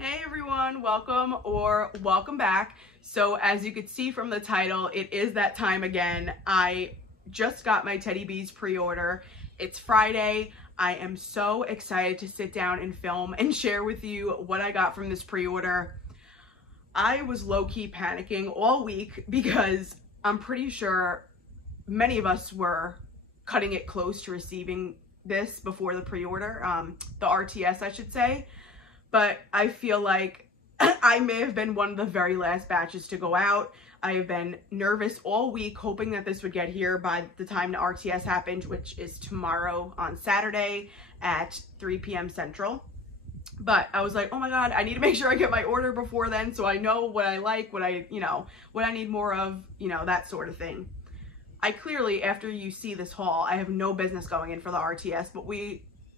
Hey everyone, welcome back. So as you could see from the title, it is that time again. I just got my Teddy Bees pre-order. It's Friday. I am so excited to sit down and film and share with you what I got from this pre-order. I was low-key panicking all week because I'm pretty sure many of us were cutting it close to receiving this before the pre-order, the RTS I should say. But I feel like I may have been one of the very last batches to go out. I have been nervous all week, hoping that this would get here by the time the RTS happened, which is tomorrow on Saturday at 3 p.m. Central. But I was like, oh my God, I need to make sure I get my order before then so I know what I like, what I need more of, that sort of thing. I clearly, after you see this haul, I have no business going in for the RTS, but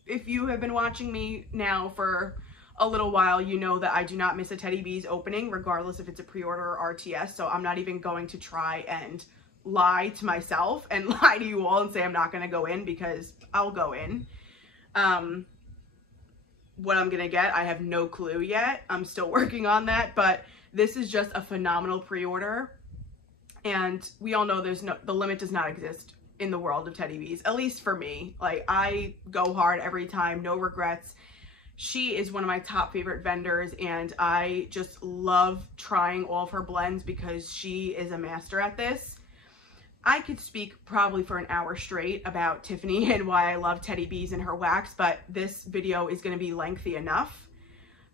if you have been watching me now for a little while, you know that I do not miss a Teddy Bees opening, regardless if it's a pre-order or RTS. So I'm not even going to try and lie to myself and lie to you all and say I'm not going to go in, because I'll go in. What I'm going to get, I have no clue yet. I'm still working on that, but this is just a phenomenal pre-order. And we all know the limit does not exist in the world of Teddy Bees, at least for me. Like, I go hard every time, no regrets. She is one of my top favorite vendors, and I just love trying all of her blends because she is a master at this. I could speak probably for an hour straight about Tiffany and why I love Teddy Bees and her wax, but this video is going to be lengthy enough.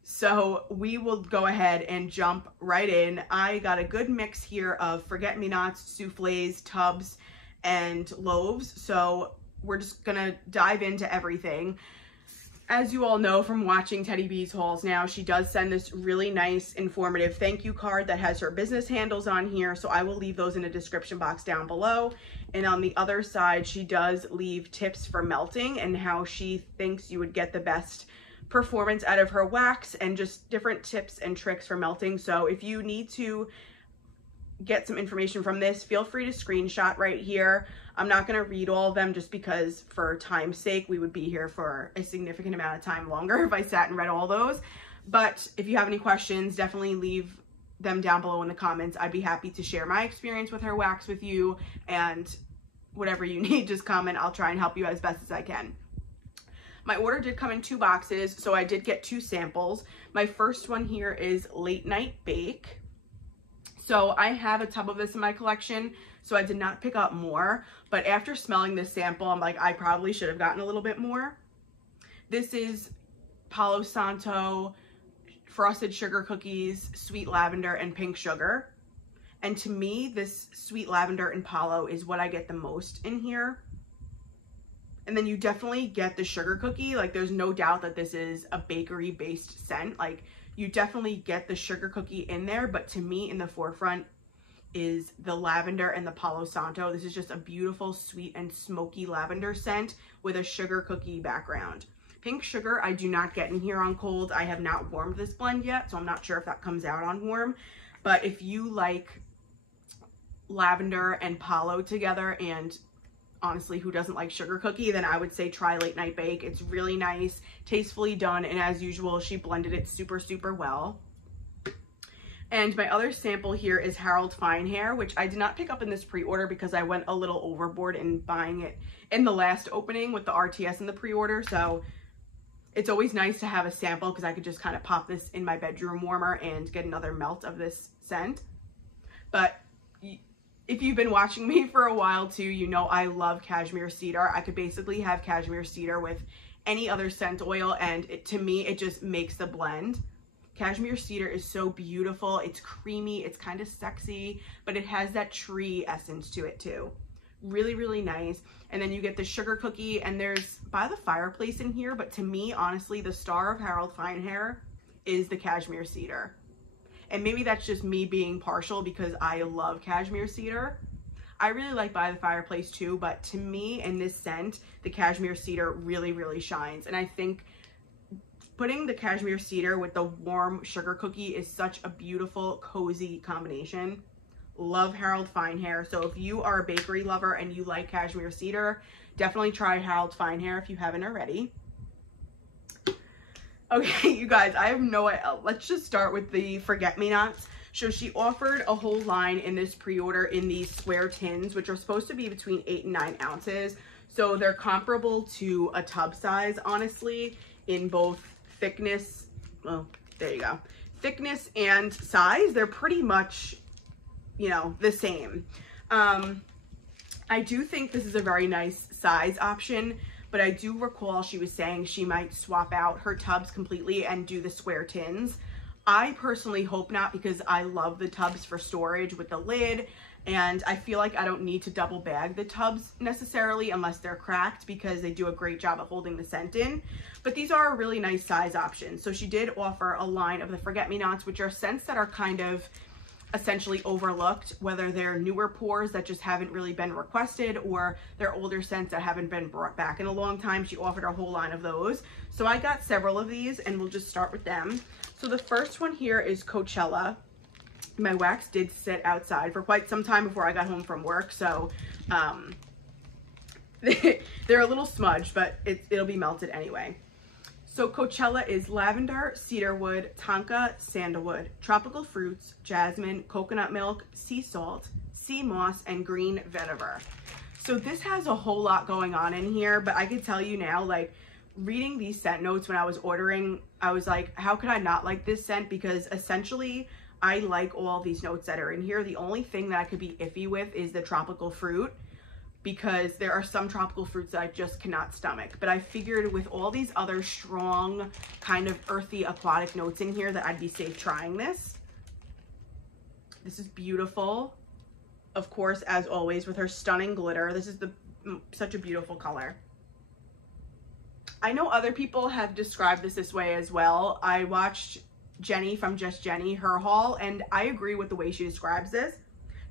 So we will go ahead and jump right in. I got a good mix here of forget-me-nots, souffles, tubs, and loaves. So we're just going to dive into everything. As you all know from watching Teddy Bees hauls now, she does send this really nice, informative thank you card that has her business handles on here, so I will leave those in the description box down below. And on the other side, she does leave tips for melting and how she thinks you would get the best performance out of her wax, and just different tips and tricks for melting. So if you need to get some information from this, feel free to screenshot right here. I'm not going to read all of them just because for time's sake we would be here for a significant amount of time longer if I sat and read all those. But if you have any questions, definitely leave them down below in the comments. I'd be happy to share my experience with her wax with you, and whatever you need, just comment. I'll try and help you as best as I can. My order did come in 2 boxes, so I did get 2 samples. My first one here is Late Night Bake. So I have a tub of this in my collection, so I did not pick up more. But after smelling this sample, I'm like, I probably should have gotten a little bit more. This is Palo Santo, frosted sugar cookies, sweet lavender, and pink sugar. And to me, this sweet lavender and Palo is what I get the most in here. And then you definitely get the sugar cookie. Like, there's no doubt that this is a bakery-based scent. Like, you definitely get the sugar cookie in there, but to me, in the forefront is the lavender and the Palo Santo. This is just a beautiful, sweet, and smoky lavender scent with a sugar cookie background. Pink sugar, I do not get in here on cold. I have not warmed this blend yet, so I'm not sure if that comes out on warm. But if you like lavender and Palo together, and honestly, who doesn't like sugar cookie, then I would say try Late Night Bake. It's really nice, tastefully done, and as usual, she blended it super, super well. And my other sample here is Harold Fine Hair, which I did not pick up in this pre-order because I went a little overboard in buying it in the last opening with the RTS in the pre-order. So it's always nice to have a sample because I could just kind of pop this in my bedroom warmer and get another melt of this scent. But if you've been watching me for a while too, you know I love cashmere cedar. I could basically have cashmere cedar with any other scent oil, and to me, it just makes the blend. Cashmere cedar is so beautiful. It's creamy, it's kind of sexy, but it has that tree essence to it too. Really, really nice. And then you get the sugar cookie, and there's By the Fireplace in here, but to me, honestly, the star of Harold Fine Hair is the cashmere cedar. And maybe that's just me being partial because I love cashmere cedar. I really like By the Fireplace too, but to me, in this scent, the cashmere cedar really, really shines. And I think putting the cashmere cedar with the warm sugar cookie is such a beautiful, cozy combination. Love Harold Fine Hair. So if you are a bakery lover and you like cashmere cedar, definitely try Harold Fine Hair if you haven't already. Okay, you guys, I have no idea. Let's just start with the forget-me-nots. So she offered a whole line in this pre-order in these square tins, which are supposed to be between 8 and 9 ounces. So they're comparable to a tub size, honestly, in both thickness. Well, there you go. Thickness and size, they're pretty much, you know, the same. I do think this is a very nice size option, but I do recall she was saying she might swap out her tubs completely and do the square tins. I personally hope not, because I love the tubs for storage with the lid, and I feel like I don't need to double bag the tubs necessarily unless they're cracked, because they do a great job at holding the scent in. But these are a really nice size option. So she did offer a line of the forget-me-nots, which are scents that are kind of essentially overlooked, whether they're newer pours that just haven't really been requested, or they're older scents that haven't been brought back in a long time. She offered a whole line of those. So I got several of these, and we'll just start with them. So the first one here is Coachella. My wax did sit outside for quite some time before I got home from work, so they're a little smudged, but it'll be melted anyway. So Coachella is lavender, cedarwood, tonka, sandalwood, tropical fruits, jasmine, coconut milk, sea salt, sea moss, and green vetiver. So this has a whole lot going on in here, but I can tell you now, like, reading these scent notes when I was ordering, I was like, how could I not like this scent? Because essentially I like all these notes that are in here. The only thing that I could be iffy with is the tropical fruit, because there are some tropical fruits that I just cannot stomach. But I figured with all these other strong kind of earthy aquatic notes in here that I'd be safe trying this. This is beautiful. Of course, as always, with her stunning glitter. This is such a beautiful color. I know other people have described this way as well. I watched Jenny from Just Jenny, her haul, and I agree with the way she describes this.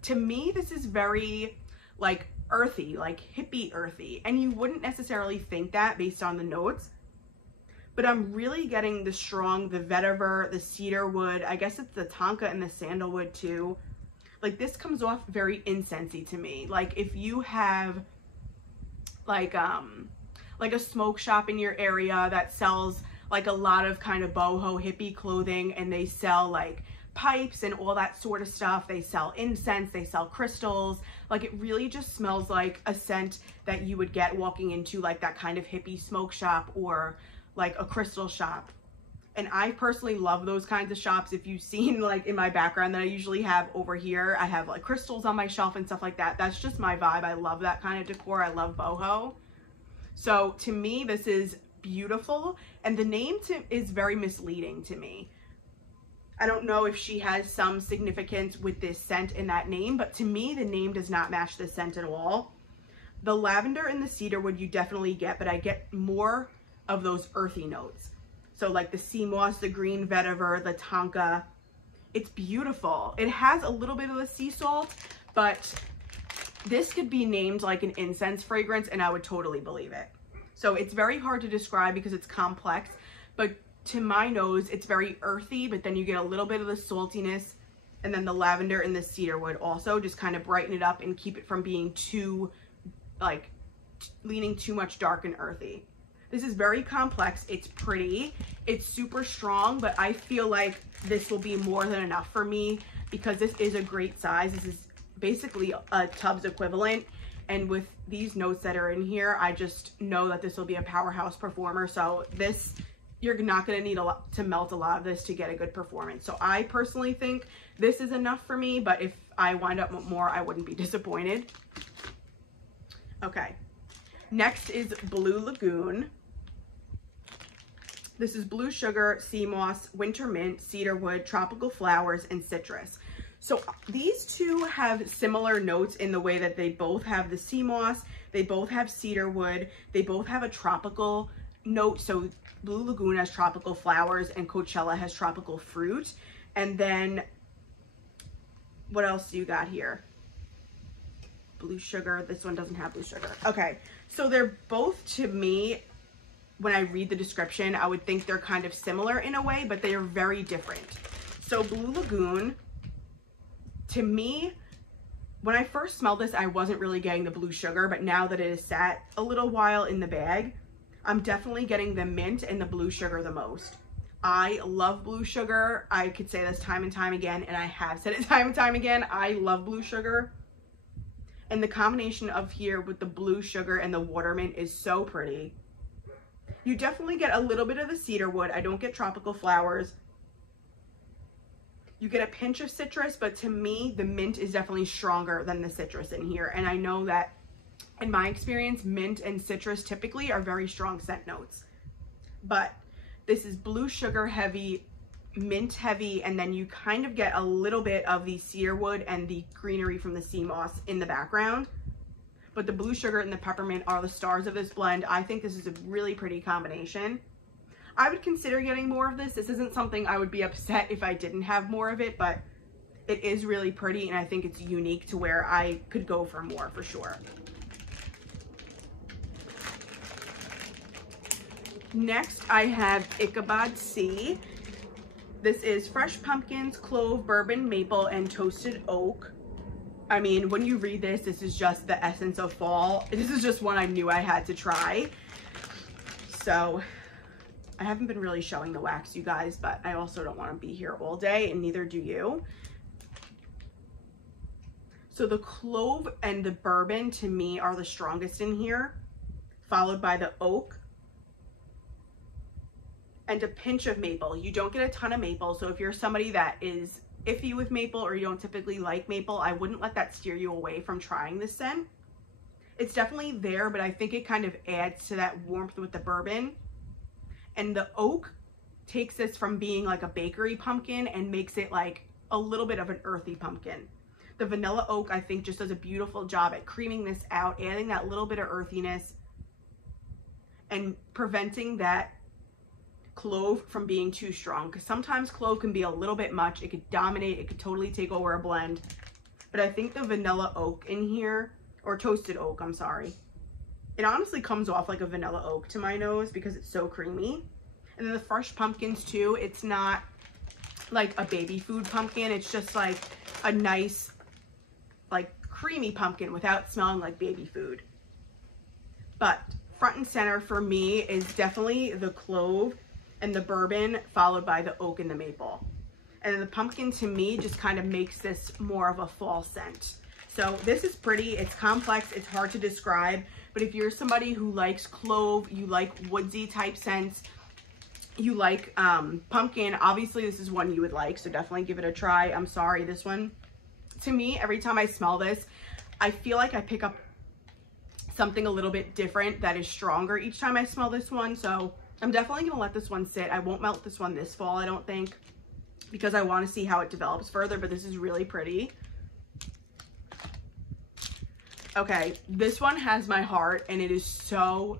To me, this is very like earthy, like hippie earthy, and you wouldn't necessarily think that based on the notes, but I'm really getting the vetiver, the cedarwood, I guess it's the tonka and the sandalwood too. Like, this comes off very incensey to me. Like, if you have like a smoke shop in your area that sells like a lot of kind of boho hippie clothing, and they sell like pipes and all that sort of stuff. They sell incense, they sell crystals. Like, it really just smells like a scent that you would get walking into like that kind of hippie smoke shop or like a crystal shop. And I personally love those kinds of shops. If you've seen like in my background that I usually have over here, I have like crystals on my shelf and stuff like that. That's just my vibe. I love that kind of decor. I love boho. So to me, this is beautiful, and the name is very misleading to me. I don't know if she has some significance with this scent in that name, but to me, the name does not match the scent at all. The lavender and the cedarwood you definitely get, but I get more of those earthy notes. So like the sea moss, the green vetiver, the tonka. It's beautiful. It has a little bit of the sea salt, but this could be named like an incense fragrance and I would totally believe it. So it's very hard to describe because it's complex, but to my nose, it's very earthy, but then you get a little bit of the saltiness, and then the lavender and the cedarwood also just kind of brighten it up and keep it from being too, like, leaning too much dark and earthy. This is very complex. It's pretty. It's super strong, but I feel like this will be more than enough for me because this is a great size. This is basically a tub's equivalent. And with these notes that are in here, I just know that this will be a powerhouse performer. So this, you're not going to need to melt a lot of this to get a good performance. So I personally think this is enough for me, but if I wind up with more, I wouldn't be disappointed. Okay. Next is Blue Lagoon. This is blue sugar, sea moss, winter mint, cedarwood, tropical flowers, and citrus. So these two have similar notes in the way that they both have the sea moss, they both have cedarwood, they both have a tropical note. So Blue Lagoon has tropical flowers and Coachella has tropical fruit. And then what else do you got here? Blue sugar. This one doesn't have blue sugar. Okay, so they're both, to me, when I read the description, I would think they're kind of similar in a way, but they are very different. So Blue Lagoon, to me, when I first smelled this, I wasn't really getting the blue sugar, but now that it has sat a little while in the bag, I'm definitely getting the mint and the blue sugar the most. I love Blue Sugar. I could say this time and time again, and I have said it time and time again. I love Blue Sugar. And the combination of here with the Blue Sugar and the watermint is so pretty. You definitely get a little bit of the cedarwood. I don't get tropical flowers. You get a pinch of citrus, but to me, the mint is definitely stronger than the citrus in here. And I know that in my experience, mint and citrus typically are very strong scent notes. But this is Blue Sugar heavy, mint heavy, and then you kind of get a little bit of the cedarwood and the greenery from the sea moss in the background. But the Blue Sugar and the peppermint are the stars of this blend. I think this is a really pretty combination. I would consider getting more of this. This isn't something I would be upset if I didn't have more of it, but it is really pretty, and I think it's unique to where I could go for more for sure. Next, I have Ichabod Sea. This is fresh pumpkins, clove, bourbon, maple, and toasted oak. I mean, when you read this, this is just the essence of fall. This is just one I knew I had to try. So I haven't been really showing the wax, you guys, but I also don't want to be here all day, and neither do you. So the clove and the bourbon to me are the strongest in here, followed by the oak and a pinch of maple. You don't get a ton of maple, so if you're somebody that is iffy with maple or you don't typically like maple, I wouldn't let that steer you away from trying this scent. It's definitely there, but I think it kind of adds to that warmth with the bourbon. And the oak takes this from being like a bakery pumpkin and makes it like a little bit of an earthy pumpkin. The vanilla oak, I think, just does a beautiful job at creaming this out, adding that little bit of earthiness and preventing that clove from being too strong, because sometimes clove can be a little bit much. It could dominate, it could totally take over a blend. But I think the vanilla oak in here, or toasted oak, I'm sorry, it honestly comes off like a vanilla oak to my nose because it's so creamy. And then the fresh pumpkins too, it's not like a baby food pumpkin, it's just like a nice like creamy pumpkin without smelling like baby food. But front and center for me is definitely the clove and the bourbon, followed by the oak and the maple. And then the pumpkin to me just kind of makes this more of a fall scent. So this is pretty, it's complex, it's hard to describe, but if you're somebody who likes clove, you like woodsy type scents, you like pumpkin, obviously this is one you would like, so definitely give it a try. I'm sorry, this one, to me, every time I smell this, I feel like I pick up something a little bit different that is stronger each time I smell this one. So I'm definitely gonna let this one sit. I won't melt this one this fall, I don't think, because I want to see how it develops further, but this is really pretty. Okay, this one has my heart, and it is so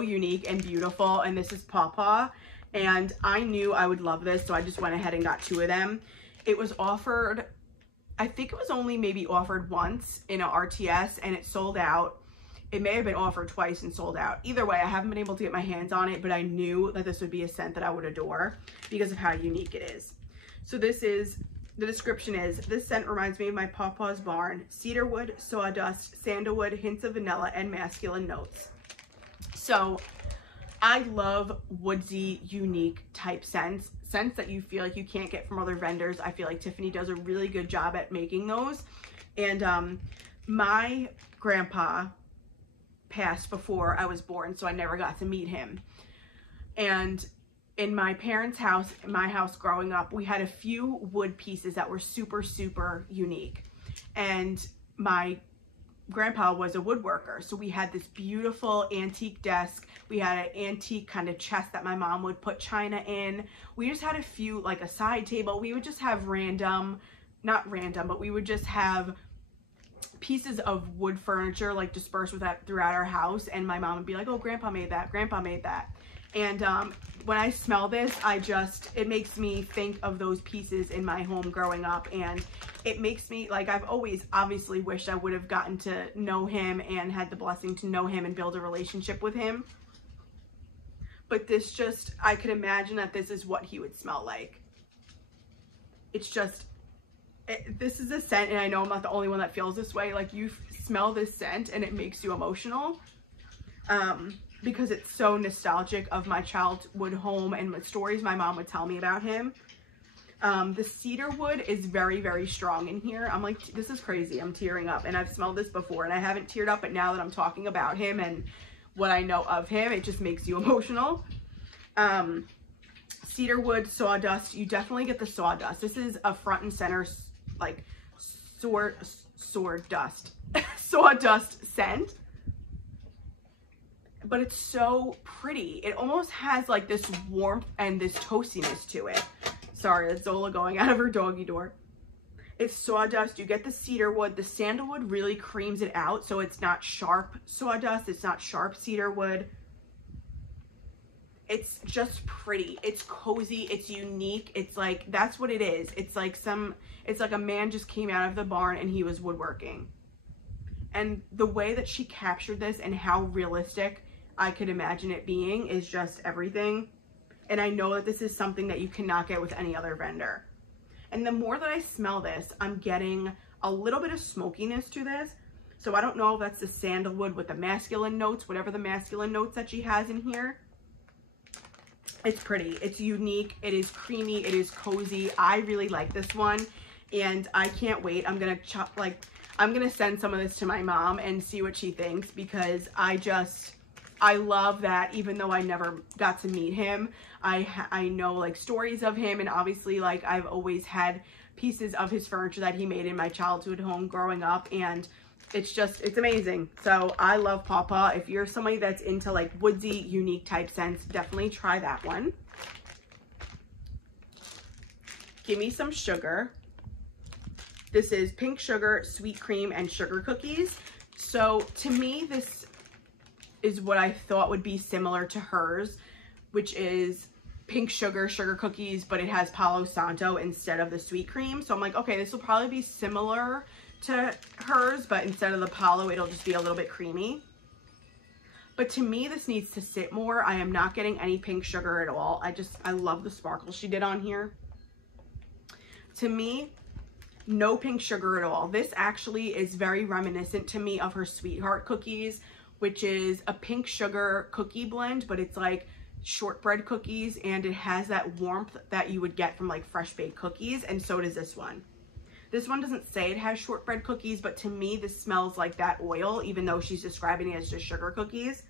unique and beautiful, and this is Pawpaw, and I knew I would love this, so I just went ahead and got 2 of them. It was offered, I think it was only maybe offered once in a RTS, and it sold out. It may have been offered twice and sold out. Either way, I haven't been able to get my hands on it, but I knew that this would be a scent that I would adore because of how unique it is. So this is, the description is, this scent reminds me of my Pawpaw's barn. Cedarwood, sawdust, sandalwood, hints of vanilla, and masculine notes. So I love woodsy, unique type scents. Scents that you feel like you can't get from other vendors. I feel like Tiffany does a really good job at making those. And my grandpa passed before I was born, so I never got to meet him. And in my parents' house, in my house growing up, we had a few wood pieces that were super unique. And my grandpa was a woodworker, so we had this beautiful antique desk. We had an antique kind of chest that my mom would put china in. We just had a few, like a side table. We would just have random, not random, but we would just have pieces of wood furniture like dispersed with that throughout our house, and my mom would be like, oh, grandpa made that, grandpa made that. And when I smell this, it makes me think of those pieces in my home growing up, and it makes me, like, I've always obviously wished I would have gotten to know him and had the blessing to know him and build a relationship with him. But this just, I could imagine that this is what he would smell like. It's just, this is a scent, and I know I'm not the only one that feels this way. Like, you smell this scent and it makes you emotional. because it's so nostalgic of my childhood home and the stories my mom would tell me about him. The cedar wood is very, very strong in here. I'm like, this is crazy. I'm tearing up, and I've smelled this before and I haven't teared up, but now that I'm talking about him and what I know of him, it just makes you emotional. Cedar wood, sawdust. You definitely get the sawdust. This is a front and center, like, sawdust scent. But it's so pretty. It almost has like this warmth and this toastiness to it. Sorry, that's Zola going out of her doggy door. It's sawdust. You get the cedar wood. The sandalwood really creams it out, so it's not sharp sawdust. It's not sharp cedar wood. It's just pretty. It's cozy. It's unique. It's like, that's what it is. It's like a man just came out of the barn and he was woodworking. And the way that she captured this and how realistic I could imagine it being is just everything. And I know that this is something that you cannot get with any other vendor. And the more that I smell this, I'm getting a little bit of smokiness to this. So I don't know if that's the sandalwood with the masculine notes, whatever the masculine notes that she has in here. It's pretty. It's unique. It is creamy. It is cozy. I really like this one. And I can't wait. I'm going to send some of this to my mom and see what she thinks, because I love that even though I never got to meet him, I know like stories of him, and obviously like I've always had pieces of his furniture that he made in my childhood home growing up, and it's amazing. So I love Pawpaw. If you're somebody that's into like woodsy, unique type scents, definitely try that one. Give Me Some Sugar. This is pink sugar, sweet cream, and sugar cookies. So to me, this is what I thought would be similar to hers, which is pink sugar, sugar cookies, but it has Palo Santo instead of the sweet cream. So I'm like, okay, this will probably be similar to hers, but instead of the Palo, it'll just be a little bit creamy. But to me, this needs to sit more. I am not getting any pink sugar at all. I love the sparkle she did on here. To me, no pink sugar at all. This actually is very reminiscent to me of her Sweetheart cookies, which is a pink sugar cookie blend, but it's like shortbread cookies, and it has that warmth that you would get from like fresh baked cookies, and so does this one. This one doesn't say it has shortbread cookies, but to me this smells like that oil, even though she's describing it as just sugar cookies.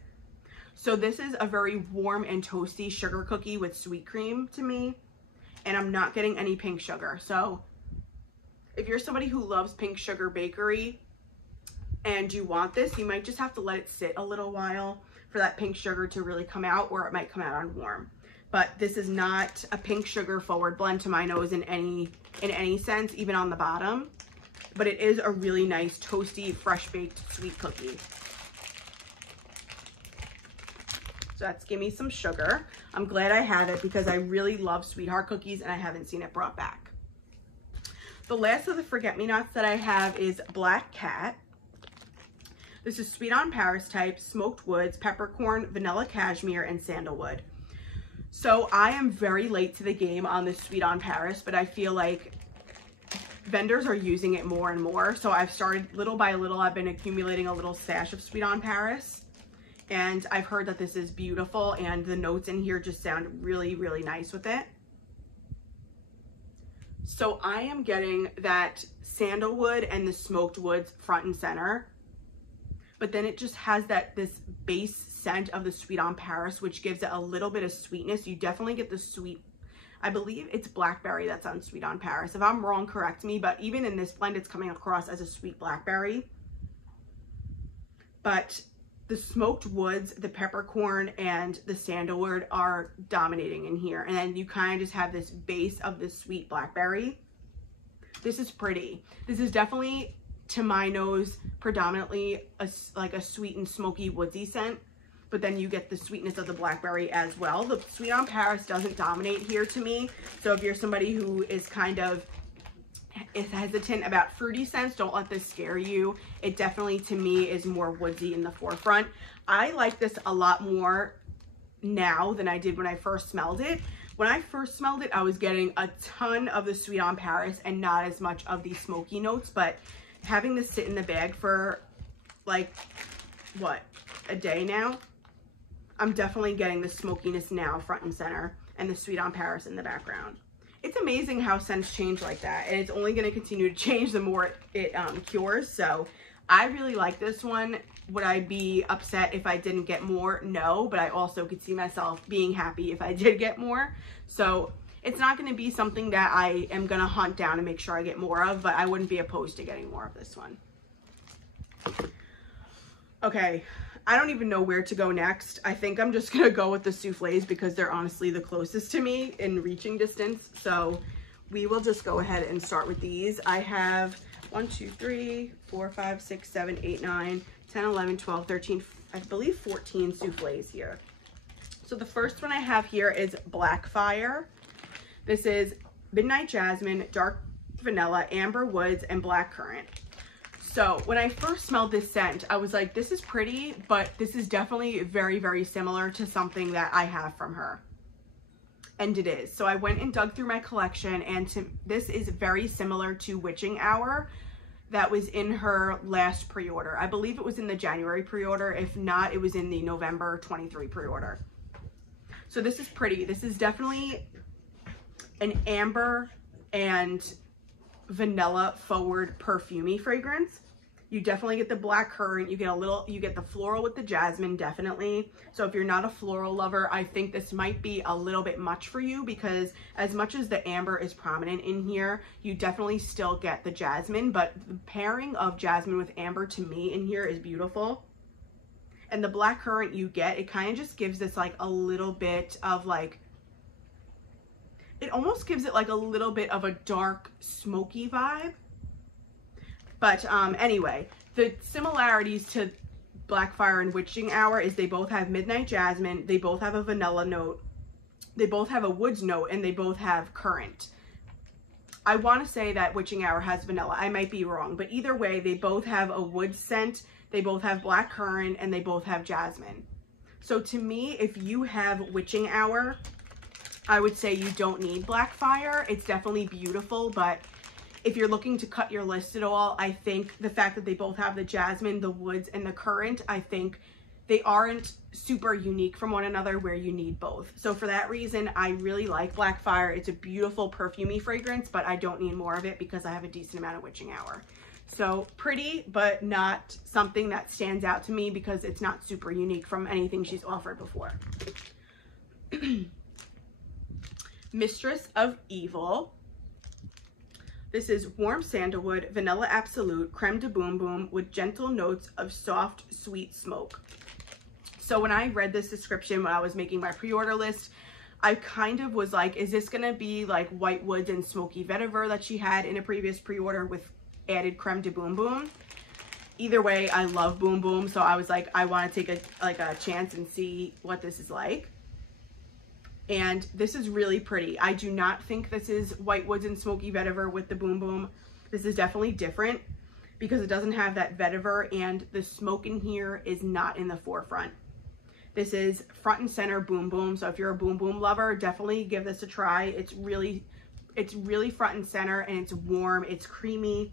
So this is a very warm and toasty sugar cookie with sweet cream to me, and I'm not getting any pink sugar. So if you're somebody who loves pink sugar bakery and you want this, you might just have to let it sit a little while for that pink sugar to really come out, or it might come out on warm. But this is not a pink sugar forward blend to my nose in any sense, even on the bottom. But it is a really nice toasty, fresh baked sweet cookie. So that's Give Me Some Sugar. I'm glad I have it because I really love Sweetheart cookies and I haven't seen it brought back. The last of the forget-me-nots that I have is Black Cat. This is Sweet on Paris type, smoked woods, peppercorn, vanilla cashmere, and sandalwood. So I am very late to the game on this Sweet on Paris, but I feel like vendors are using it more and more. So I've started little by little. I've been accumulating a little stash of Sweet on Paris, and I've heard that this is beautiful, and the notes in here just sound really, really nice with it. So I am getting that sandalwood and the smoked woods front and center, but then it just has this base scent of the Sweet on Paris, which gives it a little bit of sweetness. You definitely get the sweet, I believe it's blackberry that's on Sweet on Paris. If I'm wrong, correct me, but even in this blend, it's coming across as a sweet blackberry. But the smoked woods, the peppercorn, and the sandalwood are dominating in here. And then you kind of just have this base of the sweet blackberry. This is pretty. This is definitely, to my nose, predominantly like a sweet and smoky woodsy scent. But then you get the sweetness of the blackberry as well. The Sweet on Paris doesn't dominate here to me. So if you're somebody who is kind of hesitant about fruity scents, don't let this scare you. It definitely, to me, is more woodsy in the forefront. I like this a lot more now than I did when I first smelled it. When I first smelled it, I was getting a ton of the Sweet on Paris and not as much of the smoky notes, but having this sit in the bag for like, what, a day now? I'm definitely getting the smokiness now front and center, and the Sweet on Paris in the background. It's amazing how scents change like that, and it's only going to continue to change the more it cures. So I really like this one. Would I be upset if I didn't get more? No, but I also could see myself being happy if I did get more. So it's not going to be something that I am going to hunt down and make sure I get more of, but I wouldn't be opposed to getting more of this one. Okay, I don't even know where to go next. I think I'm just going to go with the soufflés because they're honestly the closest to me in reaching distance. So we will just go ahead and start with these. I have 1, 2, 3, 4, 5, 6, 7, 8, 9, 10, 11, 12, 13, I believe 14 soufflés here. So the first one I have here is Blackfire. This is Midnight Jasmine, Dark Vanilla, Amber Woods, and Blackcurrant. So when I first smelled this scent, I was like, this is pretty, but this is definitely very, very similar to something that I have from her. And it is. So I went and dug through my collection, and this is very similar to Witching Hour that was in her last pre-order. I believe it was in the January pre-order. If not, it was in the November 23 pre-order. So this is pretty. This is definitely an amber and vanilla forward perfumey fragrance. You definitely get the blackcurrant, you get the floral with the jasmine, definitely. So if you're not a floral lover, I think this might be a little bit much for you, because as much as the amber is prominent in here, you definitely still get the jasmine, but the pairing of jasmine with amber to me in here is beautiful. And the blackcurrant you get, it kind of just gives this like a little bit of like, it almost gives it like a little bit of a dark smoky vibe. But anyway, the similarities to Blackfire and Witching Hour is they both have midnight jasmine, they both have a vanilla note, they both have a woods note, and they both have currant. I want to say that Witching Hour has vanilla. I might be wrong, but either way, they both have a wood scent, they both have blackcurrant, and they both have jasmine. So to me, if you have Witching Hour, I would say you don't need Blackfire. It's definitely beautiful, but if you're looking to cut your list at all, I think the fact that they both have the jasmine, the woods, and the currant, I think they aren't super unique from one another where you need both. So for that reason, I really like Blackfire. It's a beautiful perfumey fragrance, but I don't need more of it because I have a decent amount of Witching Hour. So pretty, but not something that stands out to me because it's not super unique from anything she's offered before. Mistress of Evil. This is warm sandalwood, vanilla absolute, creme de boom boom with gentle notes of soft, sweet smoke. So when I read this description when I was making my pre-order list, I kind of was like, is this gonna be like white woods and smoky vetiver that she had in a previous pre-order with added creme de boom boom? Either way, I love boom boom, so I was like, I want to take a chance and see what this is like. And this is really pretty. I do not think this is white woods and smoky vetiver with the boom boom. This is definitely different because it doesn't have that vetiver, and the smoke in here is not in the forefront. This is front and center boom boom. So if you're a boom boom lover, definitely give this a try. It's really front and center, and it's warm, it's creamy.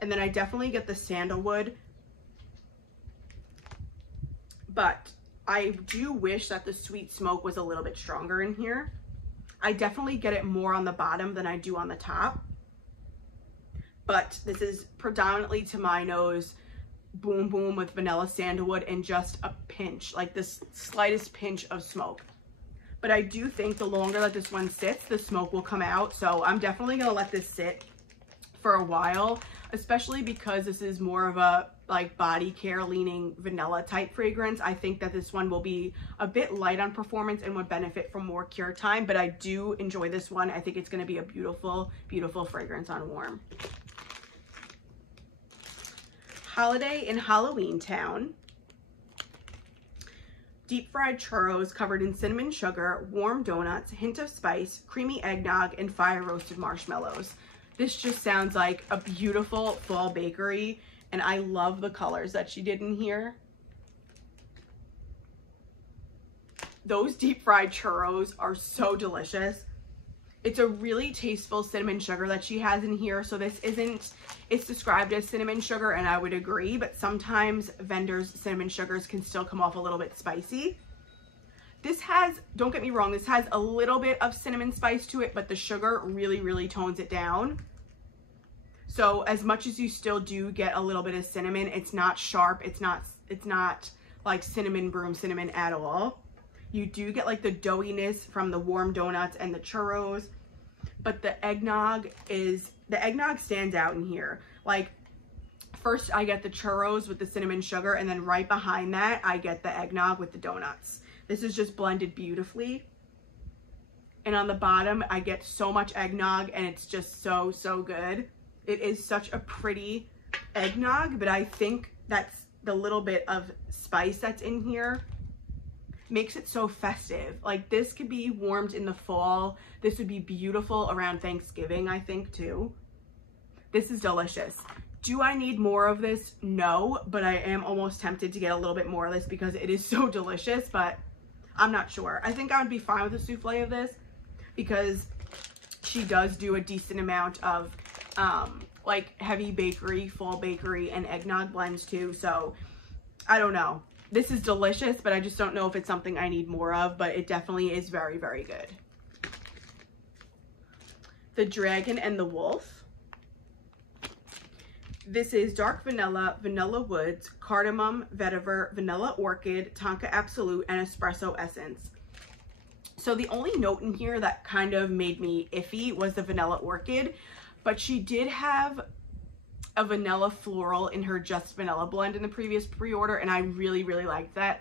And then I definitely get the sandalwood, but I do wish that the sweet smoke was a little bit stronger in here. I definitely get it more on the bottom than I do on the top. But this is predominantly, to my nose, boom boom with vanilla sandalwood and just a pinch, like this slightest pinch of smoke. But I do think the longer that this one sits, the smoke will come out. So I'm definitely gonna let this sit for a while, especially because this is more of a like body care leaning vanilla type fragrance. I think that this one will be a bit light on performance and would benefit from more cure time, but I do enjoy this one. I think it's going to be a beautiful, beautiful fragrance on warm. Holiday in Halloween Town. Deep fried churros covered in cinnamon sugar, warm donuts, hint of spice, creamy eggnog, and fire roasted marshmallows. This just sounds like a beautiful fall bakery, and I love the colors that she did in here. Those deep fried churros are so delicious. It's a really tasteful cinnamon sugar that she has in here. So this isn't, it's described as cinnamon sugar, and I would agree, but sometimes vendors' cinnamon sugars can still come off a little bit spicy. This has, don't get me wrong, this has a little bit of cinnamon spice to it, but the sugar really, really tones it down. So as much as you still do get a little bit of cinnamon, it's not sharp. It's not like cinnamon broom cinnamon at all. You do get like the doughiness from the warm donuts and the churros, but the eggnog stands out in here. Like, first I get the churros with the cinnamon sugar, and then right behind that I get the eggnog with the donuts. This is just blended beautifully. And on the bottom I get so much eggnog, and it's just so, so good. It is such a pretty eggnog, but I think that's the little bit of spice that's in here makes it so festive. Like, this could be warmed in the fall. This would be beautiful around Thanksgiving, I think, too. This is delicious. Do I need more of this? No, but I am almost tempted to get a little bit more of this because it is so delicious, but I'm not sure. I think I would be fine with a souffle of this because she does do a decent amount of like heavy bakery, full bakery, and eggnog blends too. So I don't know. This is delicious, but I just don't know if it's something I need more of, but it definitely is very, very good. The Dragon and the Wolf. This is dark vanilla, vanilla woods, cardamom, vetiver, vanilla orchid, tonka absolute, and espresso essence. So the only note in here that kind of made me iffy was the vanilla orchid, but she did have a vanilla floral in her just vanilla blend in the previous pre-order, and I really, really liked that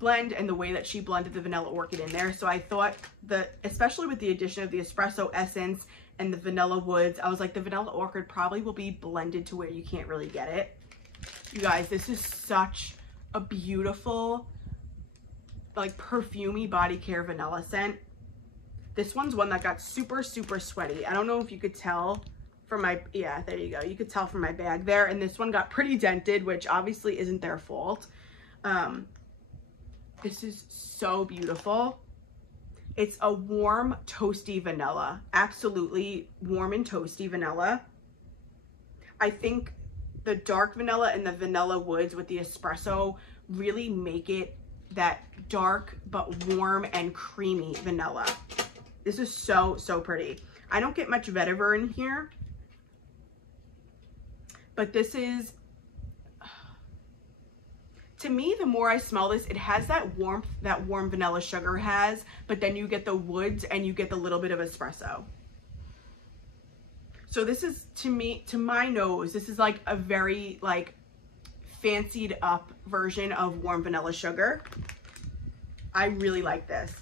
blend and the way that she blended the vanilla orchid in there. So I thought that, especially with the addition of the espresso essence and the vanilla woods, I was like, the vanilla orchid probably will be blended to where you can't really get it. You guys, this is such a beautiful, like, perfumey body care vanilla scent. This one's one that got super, super sweaty. I don't know if you could tell from my, yeah, there you go. You could tell from my bag there. And this one got pretty dented, which obviously isn't their fault. This is so beautiful. It's a warm, toasty vanilla. Absolutely warm and toasty vanilla. I think the dark vanilla and the vanilla woods with the espresso really make it that dark but warm and creamy vanilla. This is so, so pretty. I don't get much vetiver in here, but this is, to me, the more I smell this, it has that warmth that warm vanilla sugar has, but then you get the woods and you get the little bit of espresso. So this is, to me, to my nose, this is like a very like fancied up version of warm vanilla sugar. I really like this.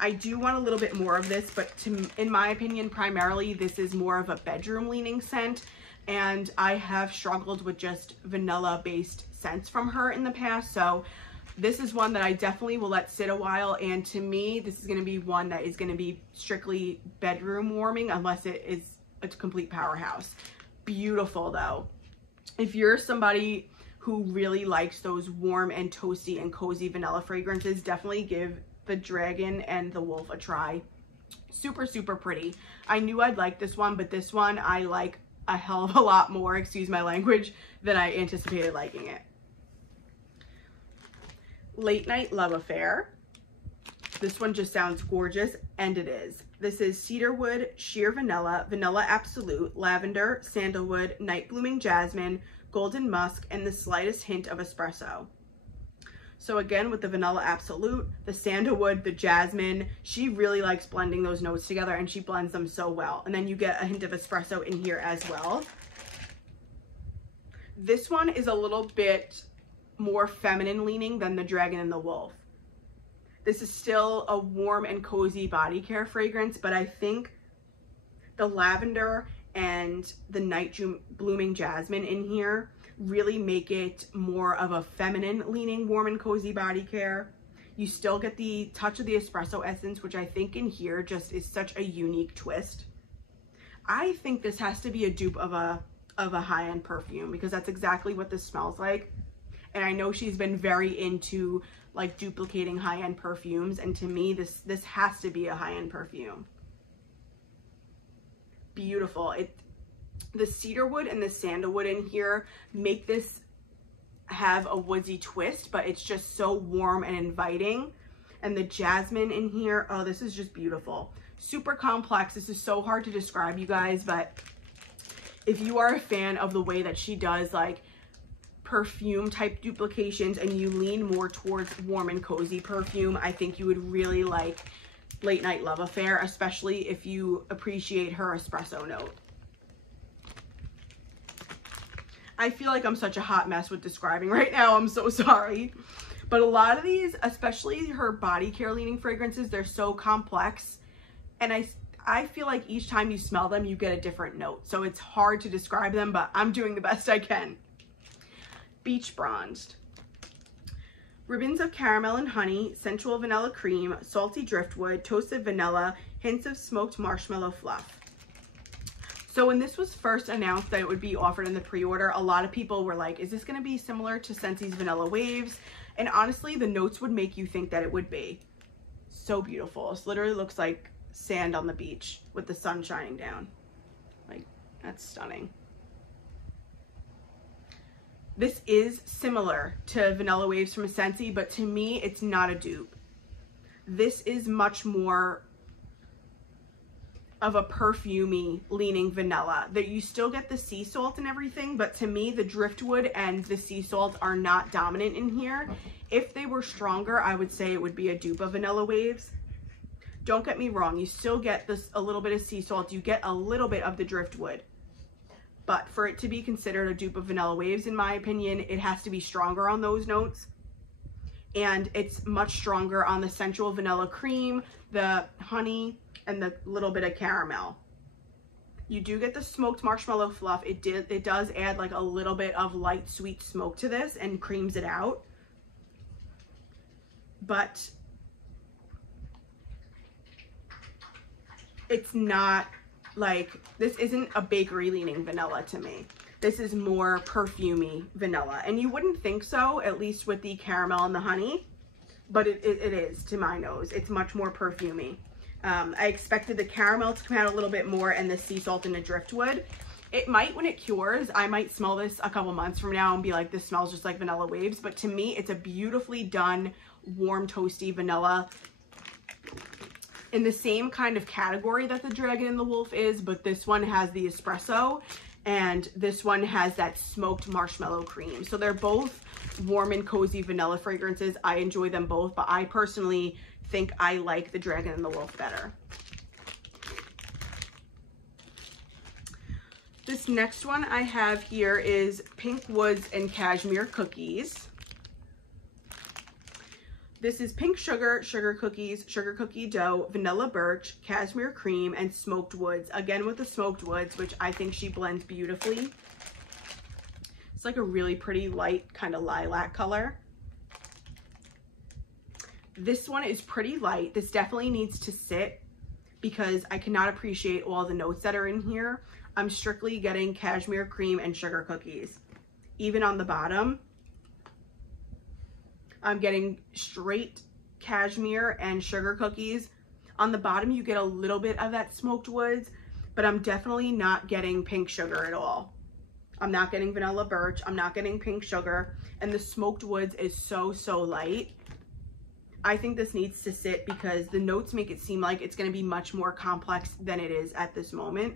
I do want a little bit more of this, but in my opinion, primarily this is more of a bedroom leaning scent, and I have struggled with just vanilla based scents from her in the past. So this is one that I definitely will let sit a while, and to me, this is going to be one that is going to be strictly bedroom warming unless it is a complete powerhouse. Beautiful though. If you're somebody who really likes those warm and toasty and cozy vanilla fragrances, definitely give the Dragon and the Wolf a try. Super, super pretty. I knew I'd like this one, but this one I like a hell of a lot more, excuse my language, than I anticipated liking it. Late Night Love Affair. This one just sounds gorgeous, and it is. This is cedarwood, sheer vanilla, vanilla absolute, lavender, sandalwood, night blooming jasmine, golden musk, and the slightest hint of espresso. So again, with the vanilla absolute, the sandalwood, the jasmine, she really likes blending those notes together, and she blends them so well. And then you get a hint of espresso in here as well. This one is a little bit more feminine leaning than the Dragon and the Wolf. This is still a warm and cozy body care fragrance, but I think the lavender and the night blooming jasmine in here really make it more of a feminine leaning warm and cozy body care. You still get the touch of the espresso essence, which I think in here just is such a unique twist. I think this has to be a dupe of a high-end perfume, because that's exactly what this smells like. And I know she's been very into like duplicating high-end perfumes, and to me this has to be a high-end perfume. Beautiful. The cedarwood and the sandalwood in here make this have a woodsy twist, but it's just so warm and inviting. and the jasmine in here. Oh, this is just beautiful. Super complex. This is so hard to describe, you guys, but if you are a fan of the way that she does like perfume type duplications and you lean more towards warm and cozy perfume, I think you would really like Late Night Love Affair, especially if you appreciate her espresso note. I feel like I'm such a hot mess with describing right now. I'm so sorry. But a lot of these, especially her body care leaning fragrances, they're so complex. And I feel like each time you smell them, you get a different note. So it's hard to describe them, but I'm doing the best I can. Beach Bronzed. Ribbons of caramel and honey, sensual vanilla cream, salty driftwood, toasted vanilla, hints of smoked marshmallow fluff. So when this was first announced that it would be offered in the pre-order, a lot of people were like, is this going to be similar to Scentsy's Vanilla Waves? And honestly, the notes would make you think that it would be. So beautiful. This literally looks like sand on the beach with the sun shining down. Like, that's stunning. This is similar to Vanilla Waves from Scentsy, but to me, it's not a dupe. This is much more of a perfumey leaning vanilla. That you still get the sea salt and everything, but to me, the driftwood and the sea salt are not dominant in here. If they were stronger, I would say it would be a dupe of Vanilla Waves. Don't get me wrong, you still get this a little bit of sea salt, you get a little bit of the driftwood. But for it to be considered a dupe of Vanilla Waves, in my opinion, it has to be stronger on those notes. And it's much stronger on the sensual vanilla cream, the honey, and the little bit of caramel. You do get the smoked marshmallow fluff. It does add like a little bit of light sweet smoke to this and creams it out. But it's not like, this isn't a bakery leaning vanilla to me. This is more perfumey vanilla. And you wouldn't think so, at least with the caramel and the honey, but it is to my nose. It's much more perfumey. I expected the caramel to come out a little bit more and the sea salt and the driftwood. It might, when it cures, I might smell this a couple months from now and be like, this smells just like Vanilla Waves. But to me, it's a beautifully done, warm, toasty vanilla in the same kind of category that the Dragon and the Wolf is, but this one has the espresso and this one has that smoked marshmallow cream. So they're both warm and cozy vanilla fragrances. I enjoy them both, but I personally think I like the Dragon and the Wolf better. This next one I have here is Pink Woods and Cashmere Cookies. This is pink sugar, sugar cookies, sugar cookie dough, vanilla birch, cashmere cream, and smoked woods. Again with the smoked woods, which I think she blends beautifully. It's like a really pretty light kind of lilac color. This one is pretty light. This definitely needs to sit because I cannot appreciate all the notes that are in here. I'm strictly getting cashmere cream and sugar cookies. Even on the bottom, I'm getting straight cashmere and sugar cookies. On the bottom, you get a little bit of that smoked woods, but I'm definitely not getting pink sugar at all. I'm not getting vanilla birch. I'm not getting pink sugar. And the smoked woods is so, so light. I think this needs to sit because the notes make it seem like it's going to be much more complex than it is at this moment.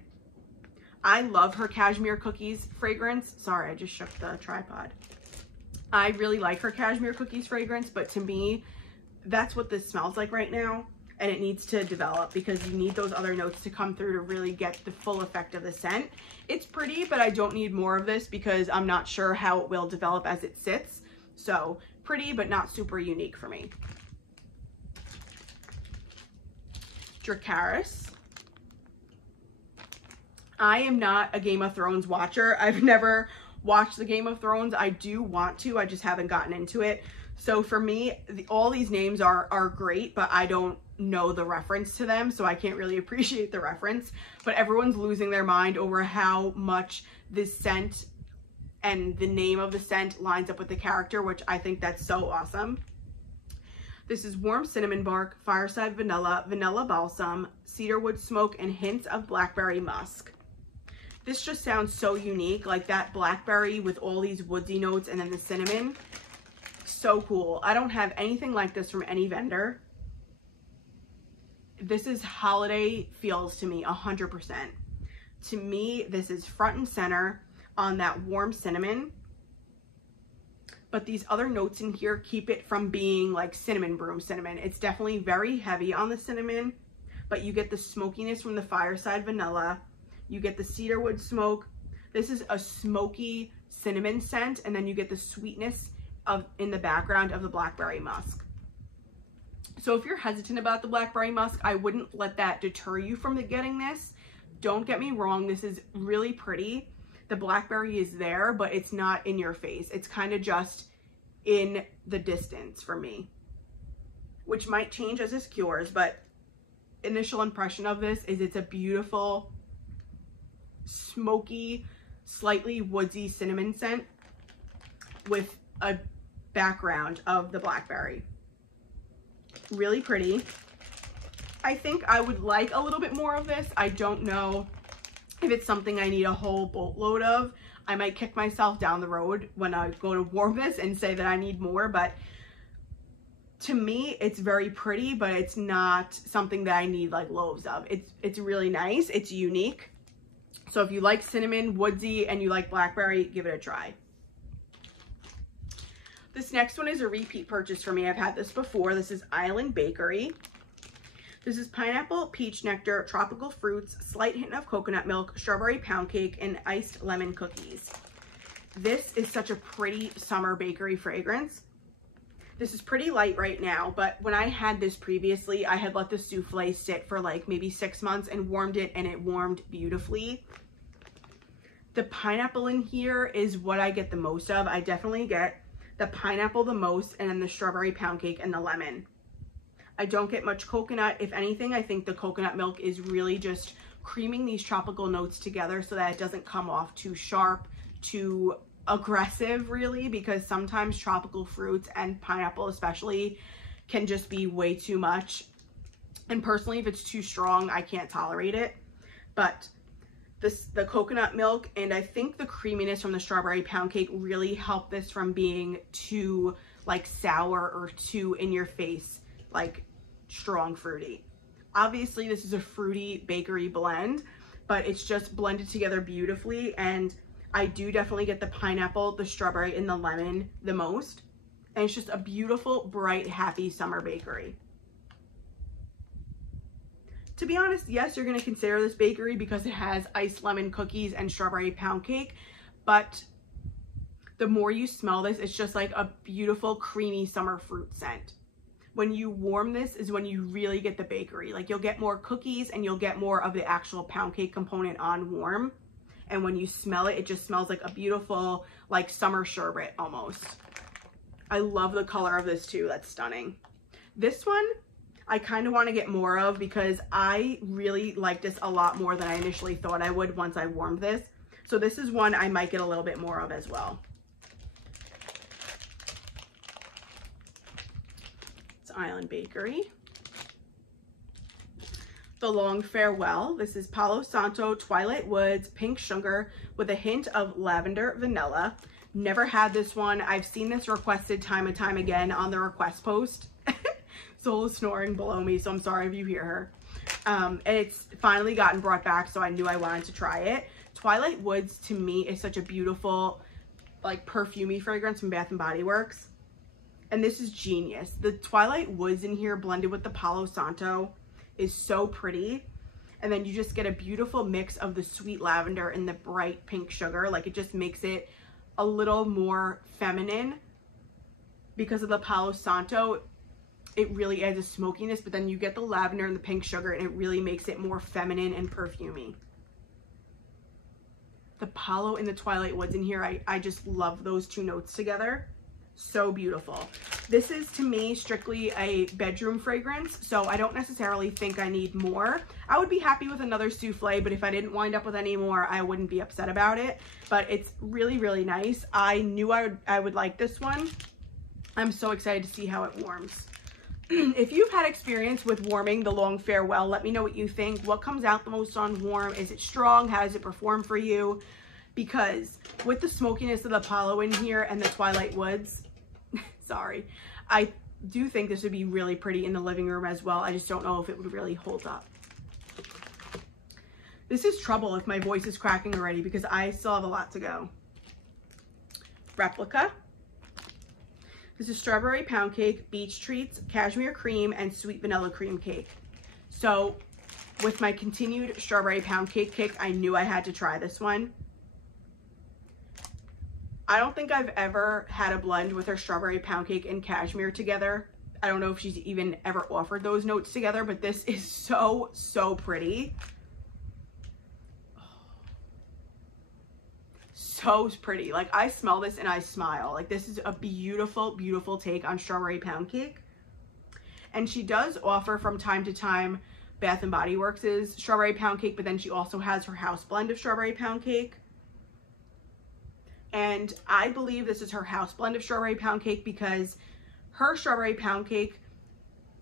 I love her cashmere cookies fragrance. Sorry, I just shook the tripod. I really like her cashmere cookies fragrance, but to me, that's what this smells like right now. And it needs to develop because you need those other notes to come through to really get the full effect of the scent. It's pretty, but I don't need more of this because I'm not sure how it will develop as it sits. So pretty, but not super unique for me. Dracarys. I am not a Game of Thrones watcher. I've never watched the Game of Thrones. I do want to, I just haven't gotten into it. So for me, all these names are great, but I don't know the reference to them, so I can't really appreciate the reference. But everyone's losing their mind over how much this scent and the name of the scent lines up with the character, which I think that's so awesome. This is warm cinnamon bark, fireside vanilla, vanilla balsam, cedarwood smoke, and hints of blackberry musk. This just sounds so unique, like that blackberry with all these woodsy notes and then the cinnamon. So cool. I don't have anything like this from any vendor. this is holiday feels to me 100%. To me, this is front and center on that warm cinnamon. But these other notes in here keep it from being like cinnamon broom cinnamon. It's definitely very heavy on the cinnamon, but you get the smokiness from the fireside vanilla. You get the cedarwood smoke. This is a smoky cinnamon scent, and then you get the sweetness in the background of the blackberry musk. So if you're hesitant about the blackberry musk, I wouldn't let that deter you from getting this. Don't get me wrong, this is really pretty. The blackberry is there, but it's not in your face. It's kind of just in the distance for me, which might change as this cures, but initial impression of this is it's a beautiful, smoky, slightly woodsy cinnamon scent with a background of the blackberry. Really pretty. I think I would like a little bit more of this. I don't know if it's something I need a whole boatload of. I might kick myself down the road when I go to warm this and say that I need more, but to me, it's very pretty, but it's not something that I need like loaves of. It's really nice. It's unique. So if you like cinnamon, woodsy, and you like blackberry, give it a try. This next one is a repeat purchase for me. I've had this before. This is Island Bakery. This is pineapple, peach nectar, tropical fruits, slight hint of coconut milk, strawberry pound cake, and iced lemon cookies. This is such a pretty summer bakery fragrance. This is pretty light right now, but when I had this previously, I had let the souffle sit for like maybe 6 months and warmed it, and it warmed beautifully. The pineapple in here is what I get the most of. I definitely get the pineapple the most, and then the strawberry pound cake and the lemon. I don't get much coconut. If anything, I think the coconut milk is really just creaming these tropical notes together so that it doesn't come off too sharp, too aggressive really, because sometimes tropical fruits and pineapple especially can just be way too much. And personally, if it's too strong, I can't tolerate it. But the coconut milk and I think the creaminess from the strawberry pound cake really help this from being too like sour or too in your face, like strong fruity. Obviously this is a fruity bakery blend, but it's just blended together beautifully, and I do definitely get the pineapple, the strawberry, and the lemon the most. And it's just a beautiful, bright, happy summer bakery. To be honest, yes, you're going to consider this bakery because it has iced lemon cookies and strawberry pound cake, but the more you smell this, it's just like a beautiful, creamy summer fruit scent. When you warm this is when you really get the bakery. Like you'll get more cookies and you'll get more of the actual pound cake component on warm. And when you smell it, it just smells like a beautiful, like summer sherbet almost. I love the color of this too. That's stunning. This one, I kind of want to get more of because I really like this a lot more than I initially thought I would once I warmed this. So this is one I might get a little bit more of as well. It's Island Bakery. The Long Farewell. This is Palo Santo Twilight Woods Pink Sugar with a hint of lavender vanilla. Never had this one. I've seen this requested time and time again on the request post. Soul is snoring below me, so I'm sorry if you hear her. And it's finally gotten brought back, so I knew I wanted to try it. Twilight Woods to me is such a beautiful, like perfumey fragrance from Bath & Body Works. And this is genius. The Twilight Woods in here blended with the Palo Santo is so pretty. And then you just get a beautiful mix of the sweet lavender and the bright pink sugar. Like it just makes it a little more feminine because of the Palo Santo. It really adds a smokiness, but then you get the lavender and the pink sugar and it really makes it more feminine and perfumey. The Palo and the Twilight Woods in here, I just love those two notes together. So beautiful. This is to me strictly a bedroom fragrance, so I don't necessarily think I need more. I would be happy with another souffle, but if I didn't wind up with any more, I wouldn't be upset about it. But it's really, really nice. I knew I would like this one. I'm so excited to see how it warms. If you've had experience with warming the Long Farewell, let me know what you think. What comes out the most on warm? Is it strong? How does it perform for you? Because with the smokiness of the Palo in here and the Twilight Woods, sorry, I do think this would be really pretty in the living room as well. I just don't know if it would really hold up. This is trouble if my voice is cracking already because I still have a lot to go. Replica. This is strawberry pound cake, beach treats, cashmere cream, and sweet vanilla cream cake. So with my continued strawberry pound cake kick, I knew I had to try this one. I don't think I've ever had a blend with her strawberry pound cake and cashmere together. I don't know if she's even ever offered those notes together, but this is so, so pretty. So pretty. Like, I smell this and I smile. Like, this is a beautiful, beautiful take on strawberry pound cake. And she does offer from time to time Bath & Body Works' strawberry pound cake, but then she also has her house blend of strawberry pound cake. And I believe this is her house blend of strawberry pound cake because her strawberry pound cake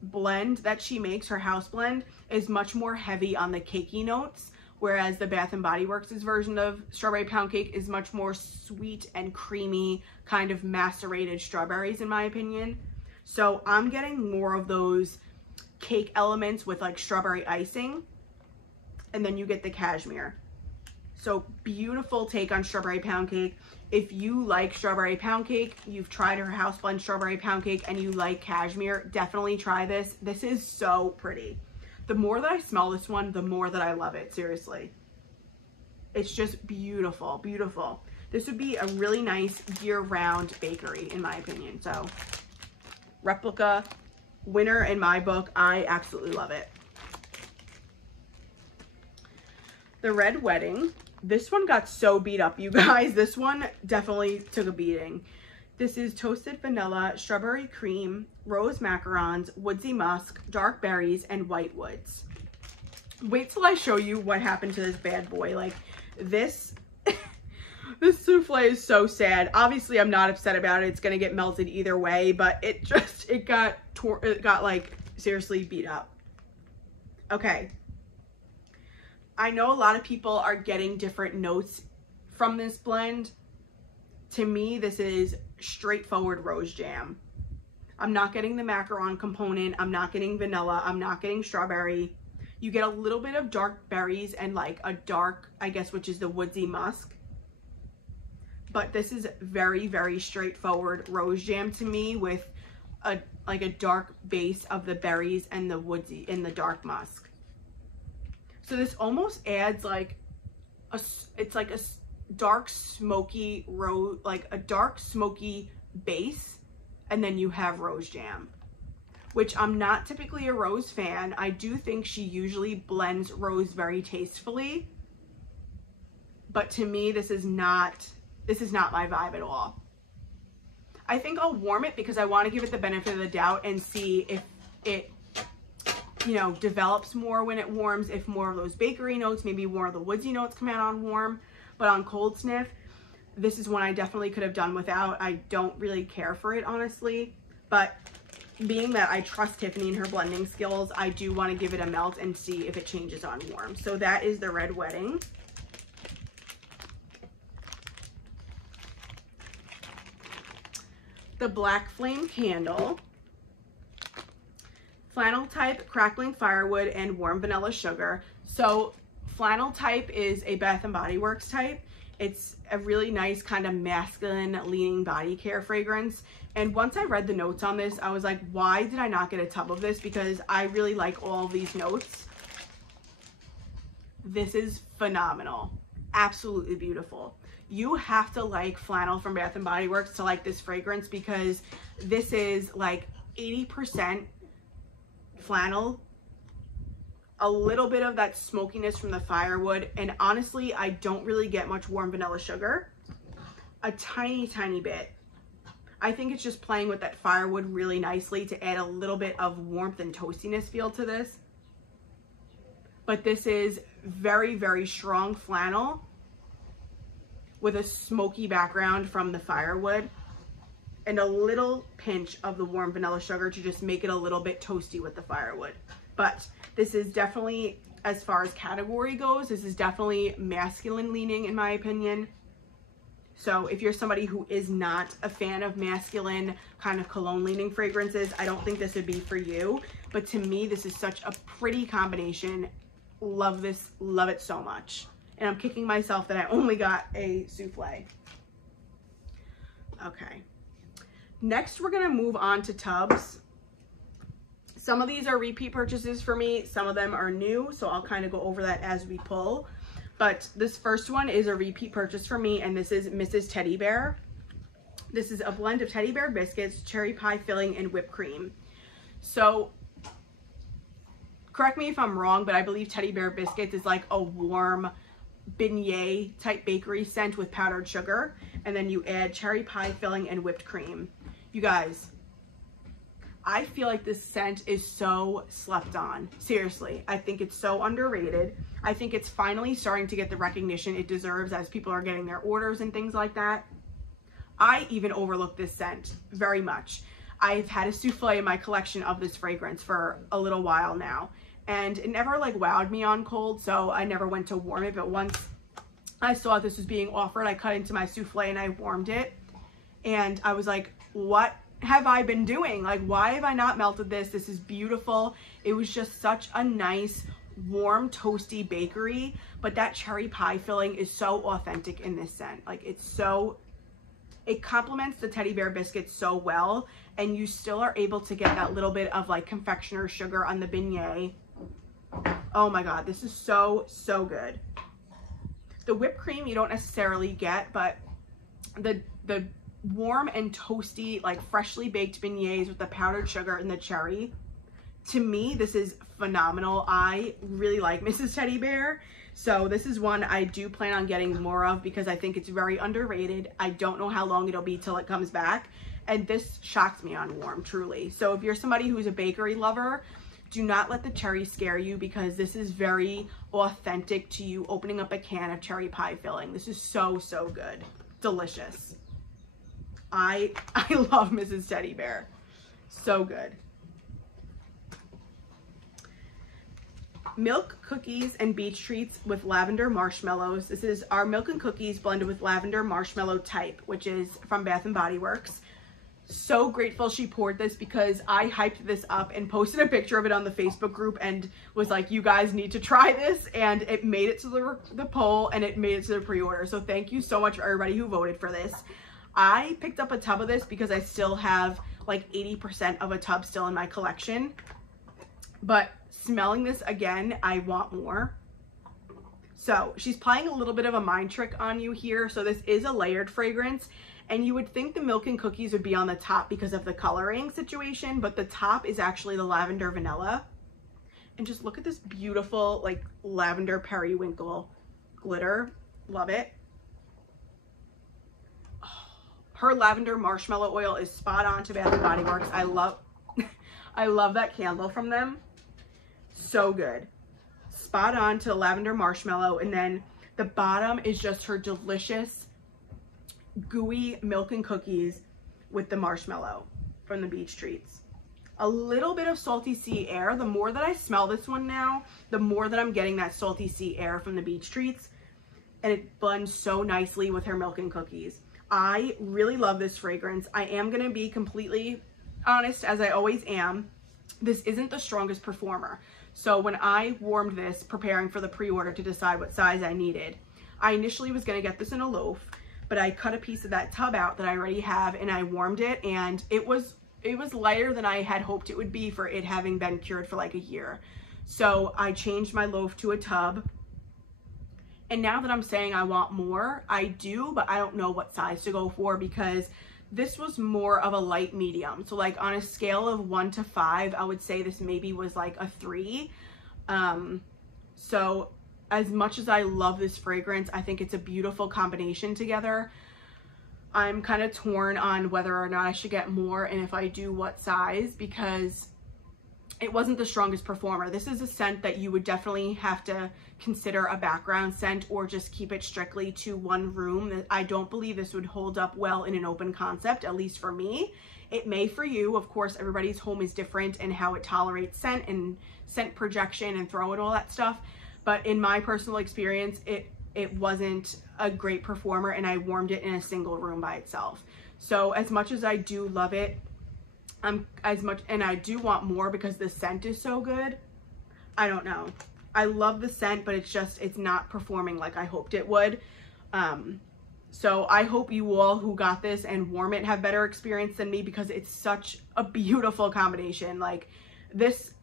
blend that she makes, her house blend, is much more heavy on the cakey notes, whereas the Bath & Body Works' version of strawberry pound cake is much more sweet and creamy, kind of macerated strawberries in my opinion. So I'm getting more of those cake elements with like strawberry icing, and then you get the cashmere. So beautiful take on strawberry pound cake. If you like strawberry pound cake, you've tried her house blend strawberry pound cake, and you like cashmere, definitely try this. This is so pretty. The more that I smell this one, the more that I love it, seriously. It's just beautiful, beautiful. This would be a really nice year-round bakery, in my opinion. So, Replica, winner in my book. I absolutely love it. The Red Wedding. This one got so beat up, you guys. This one definitely took a beating. This is toasted vanilla, strawberry cream, rose macarons, woodsy musk, dark berries, and white woods. Wait till I show you what happened to this bad boy. Like, this, this souffle is so sad. Obviously, I'm not upset about it. It's gonna get melted either way, but it got like seriously beat up. Okay. I know a lot of people are getting different notes from this blend. To me, this is straightforward rose jam. I'm not getting the macaron component. I'm not getting vanilla. I'm not getting strawberry. You get a little bit of dark berries and like a dark, I guess, which is the woodsy musk. But this is very, very straightforward rose jam to me with like a dark base of the berries and the woodsy and the dark musk. So this almost adds like it's like a dark smoky rose, like a dark smoky base, and then you have rose jam, which I'm not typically a rose fan. I do think she usually blends rose very tastefully, but to me this is not my vibe at all. I think I'll warm it because I want to give it the benefit of the doubt and see if it, you know, develops more when it warms, if more of those bakery notes, maybe more of the woodsy notes come out on warm. But on cold sniff, this is one I definitely could have done without. I don't really care for it, honestly. But being that I trust Tiffany and her blending skills, I do want to give it a melt and see if it changes on warm. So that is the Red Wedding. The Black Flame Candle. Flannel type, crackling firewood, and warm vanilla sugar. So flannel type is a Bath & Body Works type. It's a really nice kind of masculine leaning body care fragrance. And once I read the notes on this, I was like, why did I not get a tub of this? Because I really like all of these notes. This is phenomenal. Absolutely beautiful. You have to like flannel from Bath & Body Works to like this fragrance, because this is like 80% flannel, a little bit of that smokiness from the firewood, and honestly, I don't really get much warm vanilla sugar. A tiny, tiny bit. I think it's just playing with that firewood really nicely to add a little bit of warmth and toastiness feel to this. But this is very, very strong flannel with a smoky background from the firewood and a little pinch of the warm vanilla sugar to just make it a little bit toasty with the firewood. But this is definitely, as far as category goes, this is definitely masculine leaning in my opinion. So if you're somebody who is not a fan of masculine kind of cologne leaning fragrances, I don't think this would be for you. But to me, this is such a pretty combination. Love this, love it so much. And I'm kicking myself that I only got a souffle. Okay. Next, we're gonna move on to tubs. Some of these are repeat purchases for me. Some of them are new, so I'll kind of go over that as we pull. But this first one is a repeat purchase for me, and this is Mrs. Teddy Bear. This is a blend of teddy bear biscuits, cherry pie filling, and whipped cream. So, correct me if I'm wrong, but I believe teddy bear biscuits is like a warm beignet type bakery scent with powdered sugar, and then you add cherry pie filling and whipped cream. You guys, I feel like this scent is so slept on. Seriously, I think it's so underrated. I think it's finally starting to get the recognition it deserves as people are getting their orders and things like that. I even overlooked this scent very much. I've had a souffle in my collection of this fragrance for a little while now, and it never like wowed me on cold, so I never went to warm it. But once I saw this was being offered, I cut into my souffle and I warmed it, and I was like, what have I been doing? Like, why have I not melted this? This is beautiful. It was just such a nice, warm, toasty bakery, but that cherry pie filling is so authentic in this scent. Like, it complements the teddy bear biscuits so well, and you still are able to get that little bit of like confectioner's sugar on the beignet. Oh my God, this is so, so good. The whipped cream you don't necessarily get, but the warm and toasty, like freshly baked beignets with the powdered sugar and the cherry, to me, this is phenomenal. I really like Mrs. Teddy Bear. So this is one I do plan on getting more of because I think it's very underrated. I don't know how long it'll be till it comes back. And this shocks me on warm, truly. So if you're somebody who's a bakery lover, do not let the cherry scare you, because this is very authentic to you opening up a can of cherry pie filling. This is so, so good. Delicious. I love Mrs. Teddy Bear. So good. Milk cookies and beach treats with lavender marshmallows. This is our milk and cookies blended with lavender marshmallow type, which is from Bath & Body Works. So grateful she poured this, because I hyped this up and posted a picture of it on the Facebook group and was like, you guys need to try this, and it made it to the poll, and it made it to the pre-order. So thank you so much for everybody who voted for this. I picked up a tub of this because I still have like 80% of a tub still in my collection, but smelling this again, I want more. So she's playing a little bit of a mind trick on you here. So this is a layered fragrance, and you would think the milk and cookies would be on the top because of the coloring situation, but the top is actually the lavender vanilla. And just look at this beautiful like lavender periwinkle glitter. Love it. Her lavender marshmallow oil is spot on to Bath & Body Works. I love that candle from them. So good. Spot on to lavender marshmallow. And then the bottom is just her delicious gooey milk and cookies with the marshmallow from the beach treats. A little bit of salty sea air. The more that I smell this one now, the more that I'm getting that salty sea air from the beach treats. And it blends so nicely with her milk and cookies. I really love this fragrance. I am going to be completely honest, as I always am. This isn't the strongest performer. So when I warmed this, preparing for the pre-order to decide what size I needed, I initially was going to get this in a loaf, but I cut a piece of that tub out that I already have, and I warmed it, and it was lighter than I had hoped it would be for it having been cured for like a year. So I changed my loaf to a tub. And now that I'm saying I want more, I do, but I don't know what size to go for, because this was more of a light medium. So like on a scale of 1 to 5, I would say this maybe was like a 3. So as much as I love this fragrance, I think it's a beautiful combination together. I'm kind of torn on whether or not I should get more, and if I do, what size, because it wasn't the strongest performer. This is a scent that you would definitely have to consider a background scent, or just keep it strictly to one room. I don't believe this would hold up well in an open concept, at least for me. It may for you. Of course, everybody's home is different and how it tolerates scent and scent projection and throw and all that stuff. But in my personal experience, it wasn't a great performer, and I warmed it in a single room by itself. So as much as I do love it, and I do want more because the scent is so good, I don't know. I love the scent, but it's not performing like I hoped it would. So I hope you all who got this and warm it have better experience than me, because it's such a beautiful combination. Like this,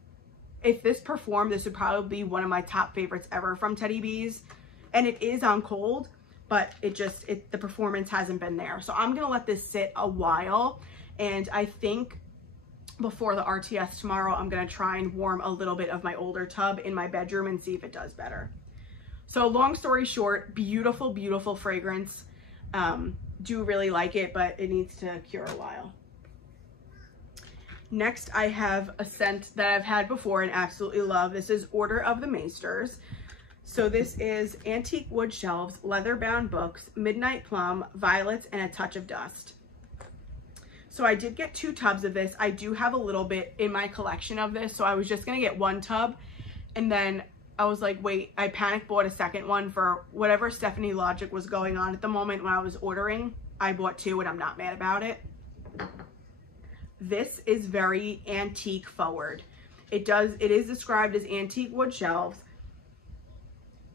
if this performed, this would probably be one of my top favorites ever from Teddy Bees. And it is on cold, but the performance hasn't been there. So I'm gonna let this sit a while, and I think before the RTS tomorrow, I'm gonna try and warm a little bit of my older tub in my bedroom and see if it does better. So long story short, beautiful, beautiful fragrance. Do really like it, but it needs to cure a while. Next, I have a scent that I've had before and absolutely love. This is Order of the Maesters. So this is Antique Wood Shelves, Leather-Bound Books, Midnight Plum, Violets, and a Touch of Dust. So I did get 2 tubs of this. I do have a little bit in my collection of this, so I was just gonna get 1 tub, and then I was like, wait, I panic bought a second one for whatever Stefanie logic was going on at the moment when I was ordering. I bought 2 and I'm not mad about it. This is very antique forward. It is described as antique wood shelves.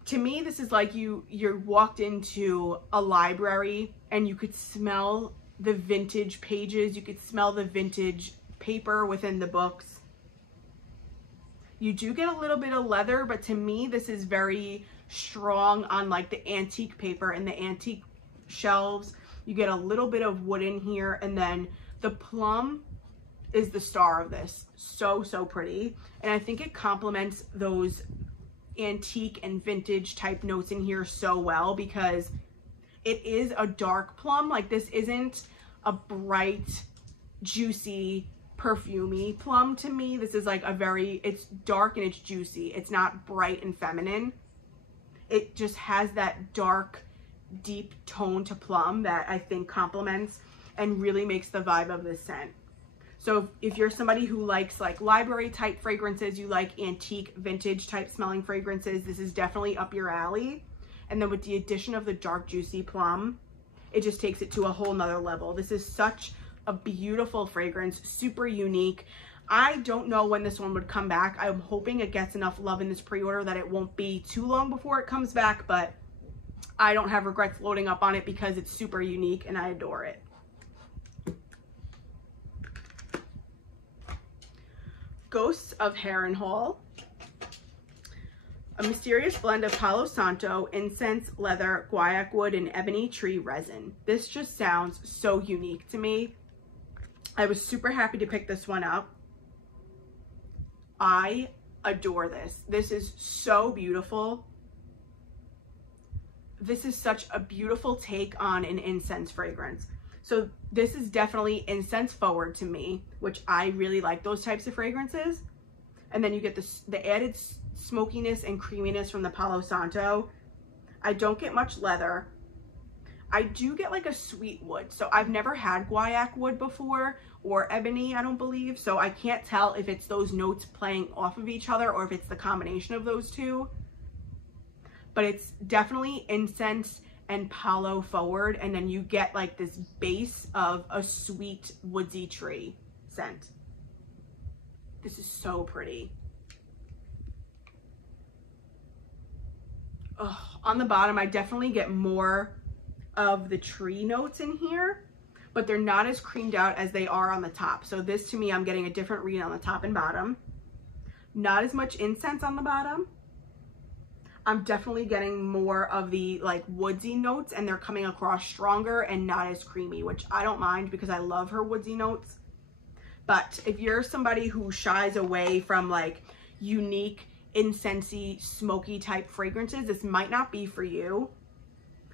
To me, this is like you walked into a library and you could smell the vintage pages. You could smell the vintage paper within the books. You do get a little bit of leather, but to me, this is very strong on like the antique paper and the antique shelves. You get a little bit of wood in here, and then the plum is the star of this. So, so pretty. And I think it complements those antique and vintage type notes in here so well, because it is a dark plum. Like this isn't a bright, juicy, perfumey plum to me. This is like it's dark and it's juicy. It's not bright and feminine. It just has that dark, deep tone to plum that I think complements and really makes the vibe of this scent. So if you're somebody who likes like library type fragrances, you like antique vintage type smelling fragrances, this is definitely up your alley. And then with the addition of the dark juicy plum, it just takes it to a whole nother level. This is such a beautiful fragrance, super unique. I don't know when this one would come back. I'm hoping it gets enough love in this pre-order that it won't be too long before it comes back, but I don't have regrets loading up on it because it's super unique and I adore it. Ghosts of Harrenhal. A mysterious blend of Palo Santo, incense, leather, guaiac wood, and ebony tree resin. This just sounds so unique to me. I was super happy to pick this one up. I adore this. This is so beautiful. This is such a beautiful take on an incense fragrance. So this is definitely incense forward to me, which I really like those types of fragrances. And then you get the added smokiness and creaminess from the Palo Santo. I don't get much leather. I do get like a sweet wood. So I've never had guaiac wood before, or ebony, I don't believe. So I can't tell if it's those notes playing off of each other or if it's the combination of those two. But it's definitely incense and palo forward, and then you get like this base of a sweet woodsy tree scent. This is so pretty. Oh, on the bottom, I definitely get more of the tree notes in here, but they're not as creamed out as they are on the top. So this, to me, I'm getting a different read on the top and bottom. Not as much incense on the bottom. I'm definitely getting more of the like woodsy notes, and they're coming across stronger and not as creamy, which I don't mind because I love her woodsy notes. But if you're somebody who shies away from like unique, incensey, smoky type fragrances, this might not be for you.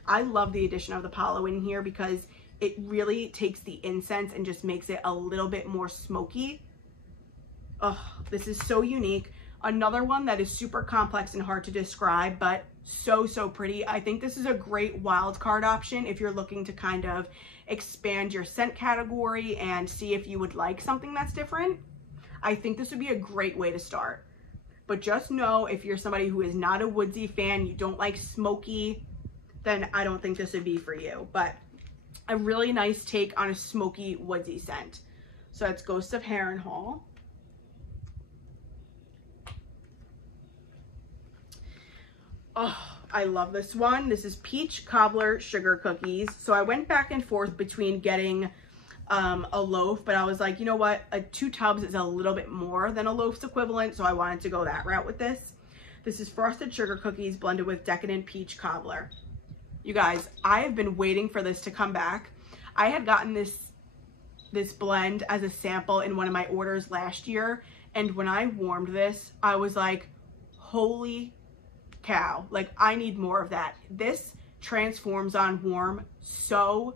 I love the addition of the Palo in here because it really takes the incense and just makes it a little bit more smoky. Oh, this is so unique. Another one that is super complex and hard to describe, but so, so pretty. I think this is a great wild card option if you're looking to kind of expand your scent category and see if you would like something that's different. I think this would be a great way to start. But just know, if you're somebody who is not a woodsy fan, you don't like smoky then I don't think this would be for you. But a really nice take on a smoky, woodsy scent. So that's Ghost of Harrenhal. Oh, I love this one. This is Peach Cobbler Sugar Cookies. So I went back and forth between getting a loaf, but I was like, you know what? 2 tubs is a little bit more than a loaf's equivalent, so I wanted to go that route with this. This is frosted sugar cookies blended with decadent peach cobbler. You guys, I have been waiting for this to come back. I had gotten this blend as a sample in one of my orders last year, and when I warmed this, I was like, holy cow, like I need more of that. This transforms on warm so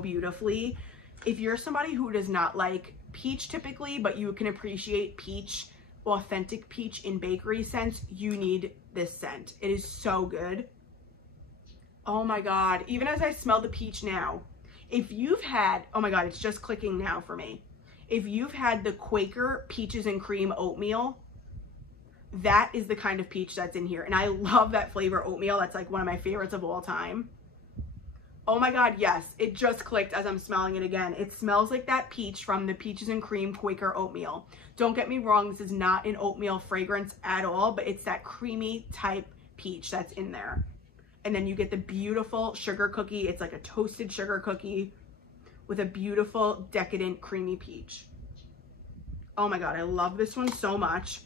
beautifully. If you're somebody who does not like peach typically, but you can appreciate peach, authentic peach in bakery scents, you need this scent. It is so good. Oh my God, even as I smell the peach now, if you've had, oh my God, it's just clicking now for me. If you've had the Quaker peaches and cream oatmeal, that is the kind of peach that's in here. And I love that flavor oatmeal. That's like one of my favorites of all time. Oh my God, yes, it just clicked as I'm smelling it again. It smells like that peach from the peaches and cream Quaker oatmeal. Don't get me wrong, this is not an oatmeal fragrance at all, but it's that creamy type peach that's in there. And then you get the beautiful sugar cookie. It's like a toasted sugar cookie with a beautiful decadent creamy peach. Oh my God, I love this one so much.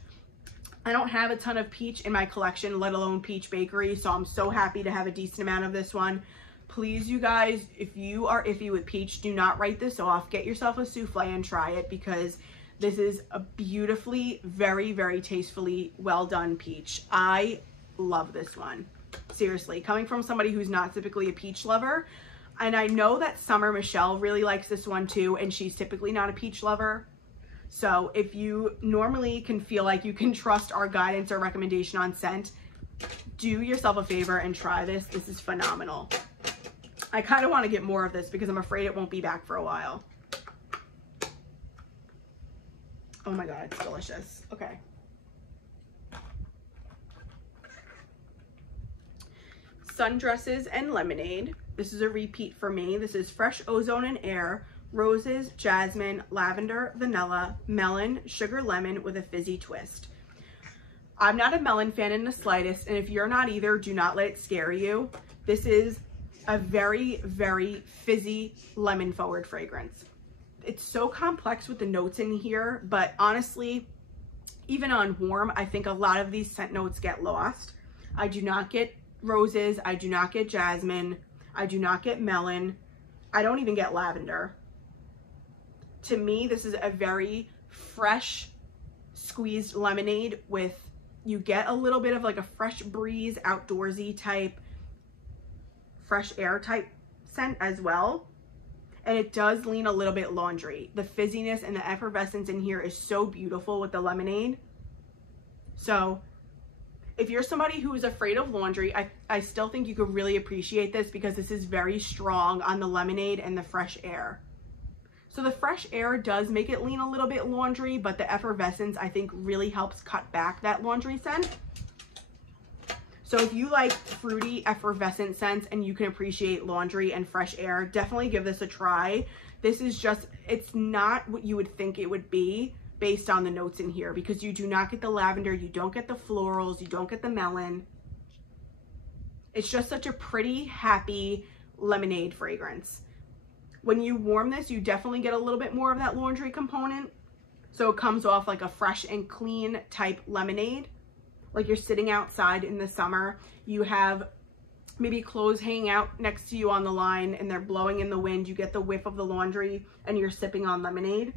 I don't have a ton of peach in my collection, let alone peach bakery, so I'm so happy to have a decent amount of this one. Please, you guys, if you are iffy with peach, do not write this off. Get yourself a souffle and try it, because this is a beautifully, very tastefully well done peach. I love this one. Seriously, coming from somebody who's not typically a peach lover, and I know that Summer Michelle really likes this one too, and she's typically not a peach lover. So if you normally can feel like you can trust our guidance or recommendation on scent, do yourself a favor and try this. This is phenomenal. I kind of want to get more of this because I'm afraid it won't be back for a while. Oh my God, it's delicious. Okay. Sundresses and Lemonade. This is a repeat for me. This is Fresh Ozone and Air, Roses, Jasmine, Lavender, Vanilla, Melon, Sugar Lemon with a fizzy twist. I'm not a melon fan in the slightest, and if you're not either, do not let it scare you. This is a very fizzy lemon forward fragrance. It's so complex with the notes in here, but honestly, even on warm, I think a lot of these scent notes get lost. I do not get roses, I do not get jasmine, I do not get melon, I don't even get lavender. To me, this is a very fresh squeezed lemonade with, you get a little bit of like a fresh breeze, outdoorsy type, fresh air type scent as well. And it does lean a little bit laundry. The fizziness and the effervescence in here is so beautiful with the lemonade. So if you're somebody who is afraid of laundry, I still think you could really appreciate this, because this is very strong on the lemonade and the fresh air. So the fresh air does make it lean a little bit laundry, but the effervescence I think really helps cut back that laundry scent. So if you like fruity, effervescent scents and you can appreciate laundry and fresh air, definitely give this a try. This is just, it's not what you would think it would be based on the notes in here, because you do not get the lavender, you don't get the florals, you don't get the melon. It's just such a pretty, happy lemonade fragrance. When you warm this, you definitely get a little bit more of that laundry component. So it comes off like a fresh and clean type lemonade. Like you're sitting outside in the summer, you have maybe clothes hanging out next to you on the line and they're blowing in the wind, you get the whiff of the laundry and you're sipping on lemonade.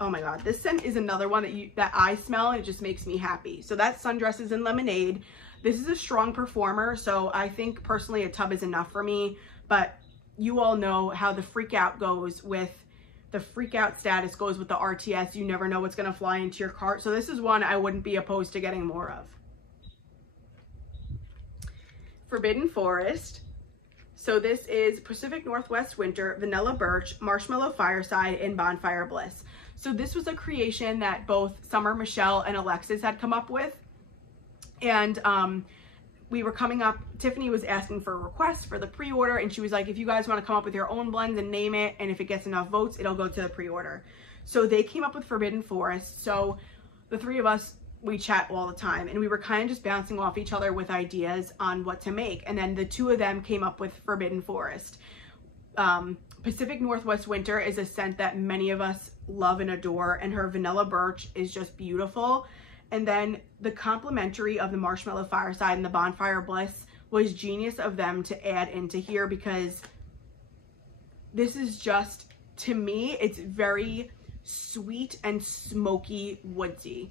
Oh my God, this scent is another one that I smell and it just makes me happy. So that's Sundresses and Lemonade. This is a strong performer, so I think personally a tub is enough for me, but you all know how the freak out goes with the freak out status goes with the RTS. You never know what's going to fly into your cart. So this is one I wouldn't be opposed to getting more of. Forbidden Forest. So this is Pacific Northwest Winter, Vanilla Birch, Marshmallow Fireside, and Bonfire Bliss. So this was a creation that both Summer Michelle and Alexis had come up with. And we were coming up, Tiffany was asking for a request for the pre-order, and she was like, if you guys want to come up with your own blends and name it, and if it gets enough votes, it'll go to the pre-order. So they came up with Forbidden Forest. So the three of us, we chat all the time, and we were kind of just bouncing off each other with ideas on what to make. And then the two of them came up with Forbidden Forest. Pacific Northwest Winter is a scent that many of us love and adore, and her vanilla birch is just beautiful. And then the complimentary of the Marshmallow Fireside and the Bonfire Bliss was genius of them to add into here, because this is just, to me, it's very sweet and smoky woodsy.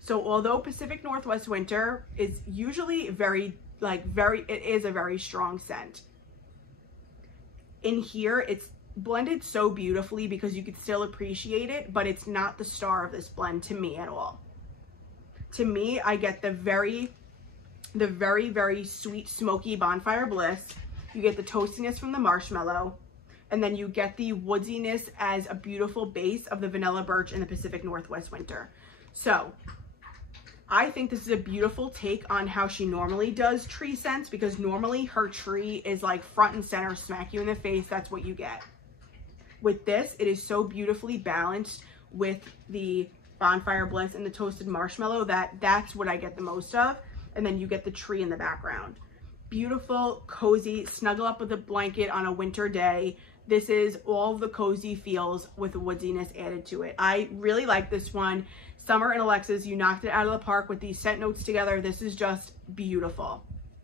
So although Pacific Northwest Winter is usually it is a very strong scent. In here, it's blended so beautifully because you could still appreciate it, but it's not the star of this blend to me at all. To me, I get the very, very sweet, smoky Bonfire Bliss. You get the toastiness from the marshmallow, and then you get the woodiness as a beautiful base of the vanilla birch in the Pacific Northwest Winter. So I think this is a beautiful take on how she normally does tree scents, because normally her tree is like front and center, smack you in the face. That's what you get. With this, it is so beautifully balanced with the Bonfire Bliss and the toasted marshmallow that's what I get the most of. And then you get the tree in the background. Beautiful, cozy, snuggle up with a blanket on a winter day. This is all of the cozy feels with the woodiness added to it. I really like this one. Summer and Alexis, you knocked it out of the park with these scent notes together. This is just beautiful.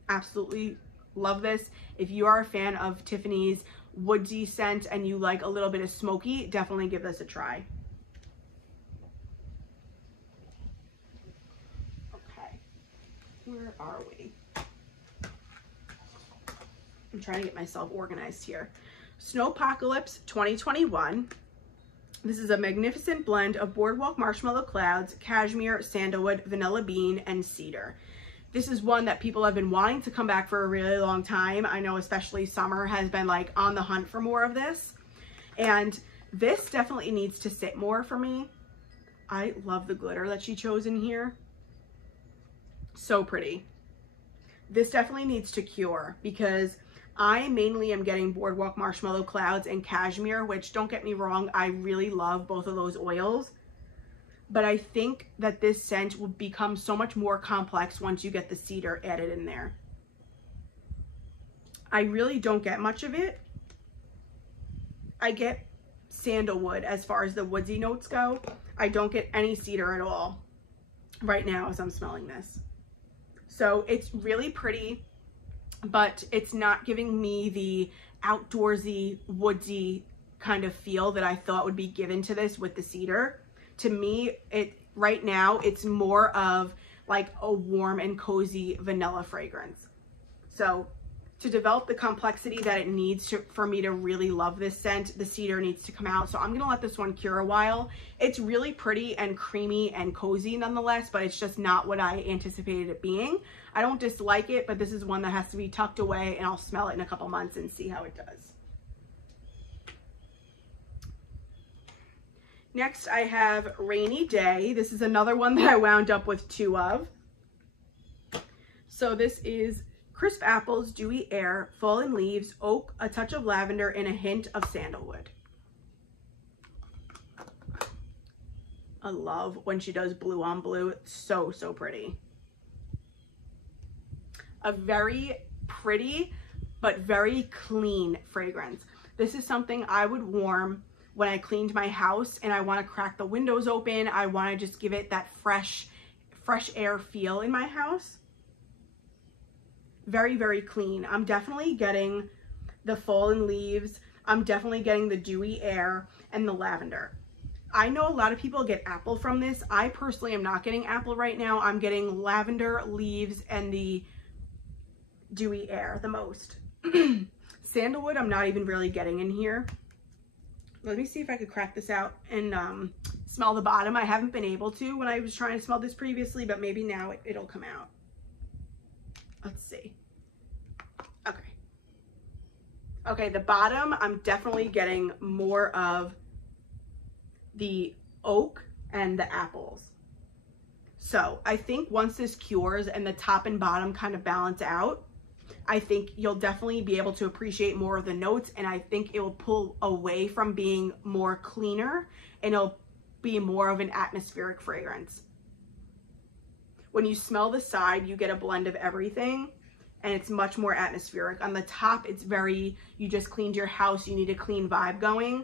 Absolutely love this. If you are a fan of Tiffany's woodsy scent and you like a little bit of smoky, definitely give this a try. Okay, where are we? I'm trying to get myself organized here. Snowpocalypse 2021. This is a magnificent blend of Boardwalk Marshmallow Clouds, Cashmere, Sandalwood, Vanilla Bean, and Cedar. This is one that people have been wanting to come back for a really long time. I know especially summer has been like on the hunt for more of this. And this definitely needs to sit more for me. I love the glitter that she chose in here. So pretty. This definitely needs to cure, because I mainly am getting Boardwalk Marshmallow Clouds and Cashmere, which, don't get me wrong, I really love both of those oils. But I think that this scent will become so much more complex once you get the cedar added in there. I really don't get much of it. I get sandalwood as far as the woodsy notes go. I don't get any cedar at all right now as I'm smelling this. So it's really pretty, but it's not giving me the outdoorsy, woodsy kind of feel that I thought would be given to this with the cedar. To me, right now, it's more of like a warm and cozy vanilla fragrance. So to develop the complexity that it needs for me to really love this scent, the cedar needs to come out. So I'm gonna let this one cure a while. It's really pretty and creamy and cozy nonetheless, but it's just not what I anticipated it being. I don't dislike it, but this is one that has to be tucked away, and I'll smell it in a couple months and see how it does. Next, I have Rainy Day. This is another one that I wound up with two of. So this is Crisp Apples, Dewy Air, Fallen Leaves, Oak, a touch of lavender, and a hint of sandalwood. I love when she does blue on blue. It's so, so pretty. A very pretty, but very clean fragrance. This is something I would warm when I cleaned my house and I want to crack the windows open. I want to just give it that fresh air feel in my house. Very, very clean. I'm definitely getting the fallen leaves. I'm definitely getting the dewy air and the lavender. I know a lot of people get apple from this. I personally am not getting apple right now. I'm getting lavender, leaves, and the dewy air the most. Sandalwood, I'm not even really getting in here. Let me see if I could crack this out and smell the bottom. I haven't been able to when I was trying to smell this previously, but maybe now it'll come out. Let's see. Okay. Okay, the bottom, I'm definitely getting more of the oak and the apples. So I think once this cures and the top and bottom kind of balance out, I think you'll definitely be able to appreciate more of the notes, and I think it will pull away from being more cleaner and it'll be more of an atmospheric fragrance. When you smell the side, you get a blend of everything and it's much more atmospheric. On the top, it's very, you just cleaned your house, you need a clean vibe going,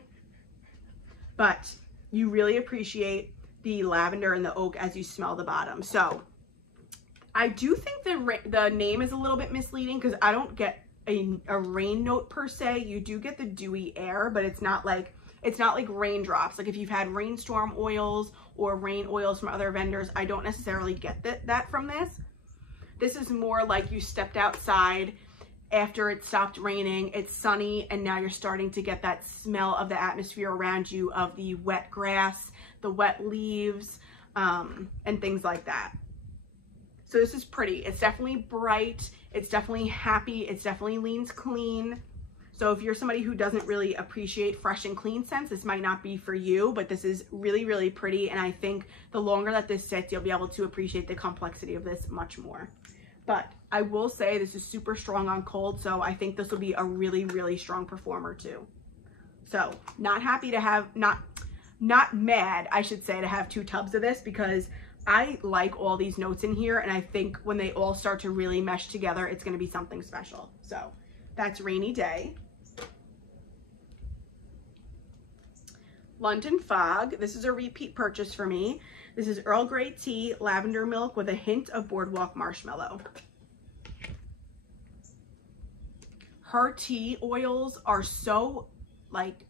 but you really appreciate the lavender and the oak as you smell the bottom. So I do think the name is a little bit misleading because I don't get a rain note per se. You do get the dewy air, but it's not like raindrops. Like if you've had rainstorm oils or rain oils from other vendors, I don't necessarily get that from this. This is more like you stepped outside after it stopped raining, it's sunny, and now you're starting to get that smell of the atmosphere around you of the wet grass, the wet leaves, and things like that. So this is pretty. It's definitely bright. It's definitely happy. It's definitely leans clean. So if you're somebody who doesn't really appreciate fresh and clean scents, this might not be for you, but this is really, really pretty. And I think the longer that this sits, you'll be able to appreciate the complexity of this much more. But I will say this is super strong on cold, so I think this will be a really, really strong performer too. So not happy to have, not mad, I should say, to have 2 tubs of this, because I like all these notes in here, and I think when they all start to really mesh together, it's going to be something special. So that's Rainy Day. London Fog. This is a repeat purchase for me. This is Earl Grey tea, lavender milk with a hint of boardwalk marshmallow. Her tea oils are so like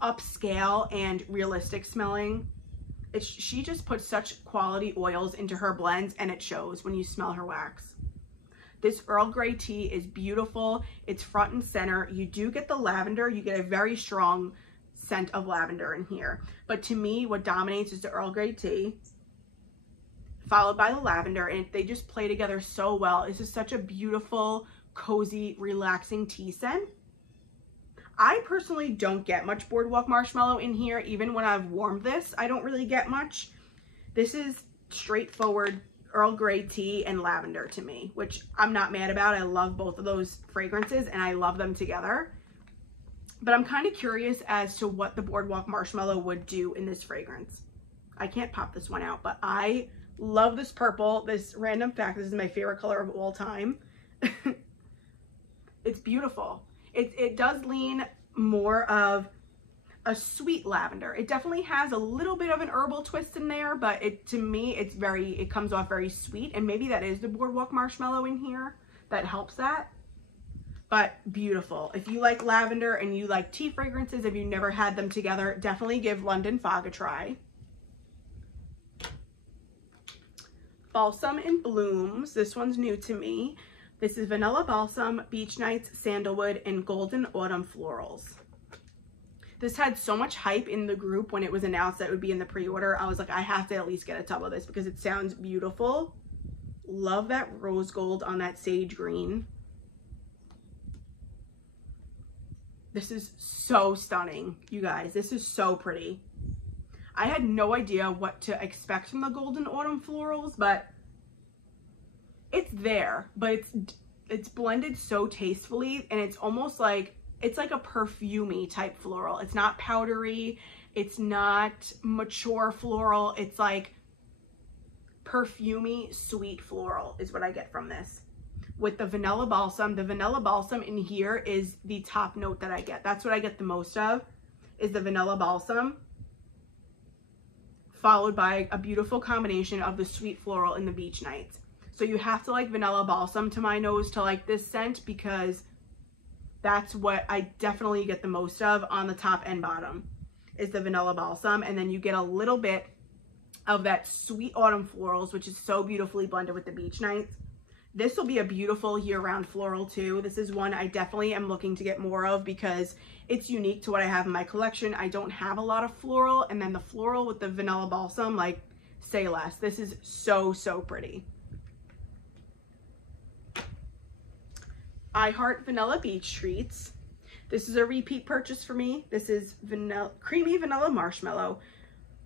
upscale and realistic smelling. She just puts such quality oils into her blends, and it shows when you smell her wax. This Earl Grey tea is beautiful. It's front and center. You do get the lavender. You get a very strong scent of lavender in here. But to me, what dominates is the Earl Grey tea, followed by the lavender, and they just play together so well. This is such a beautiful, cozy, relaxing tea scent. I personally don't get much boardwalk marshmallow in here. Even when I've warmed this, I don't really get much. This is straightforward Earl Grey tea and lavender to me, which I'm not mad about. I love both of those fragrances and I love them together. But I'm kind of curious as to what the boardwalk marshmallow would do in this fragrance. I can't pop this one out, but I love this purple. This random fact, this is my favorite color of all time. It's beautiful. It does lean more of a sweet lavender. It definitely has a little bit of an herbal twist in there, but to me, it comes off very sweet, and maybe that is the boardwalk marshmallow in here that helps that. But beautiful. If you like lavender and you like tea fragrances, if you've never had them together, definitely give London Fog a try. Balsam and Blooms. This one's new to me. This is Vanilla Balsam, Beach Nights, Sandalwood, and Golden Autumn Florals. This had so much hype in the group when it was announced that it would be in the pre-order. I was like, I have to at least get a tub of this because it sounds beautiful. Love that rose gold on that sage green. This is so stunning, you guys. This is so pretty. I had no idea what to expect from the Golden Autumn Florals, but it's there. But it's blended so tastefully, and it's almost like, it's like a perfumey type floral. It's not powdery. It's not mature floral. It's like perfumey, sweet floral is what I get from this. With the Vanilla Balsam, the Vanilla Balsam in here is the top note that I get. That's what I get the most of, is the Vanilla Balsam, followed by a beautiful combination of the sweet floral and the Beach Nights. So you have to like Vanilla Balsam to my nose to like this scent, because that's what I definitely get the most of on the top and bottom, is the Vanilla Balsam. And then you get a little bit of that sweet autumn florals, which is so beautifully blended with the Beach Nights. This will be a beautiful year-round floral too. This is one I definitely am looking to get more of because it's unique to what I have in my collection. I don't have a lot of floral, and then the floral with the Vanilla Balsam, like, say less. This is so, so pretty. I Heart Vanilla Beach Treats. This is a repeat purchase for me. This is creamy vanilla marshmallow,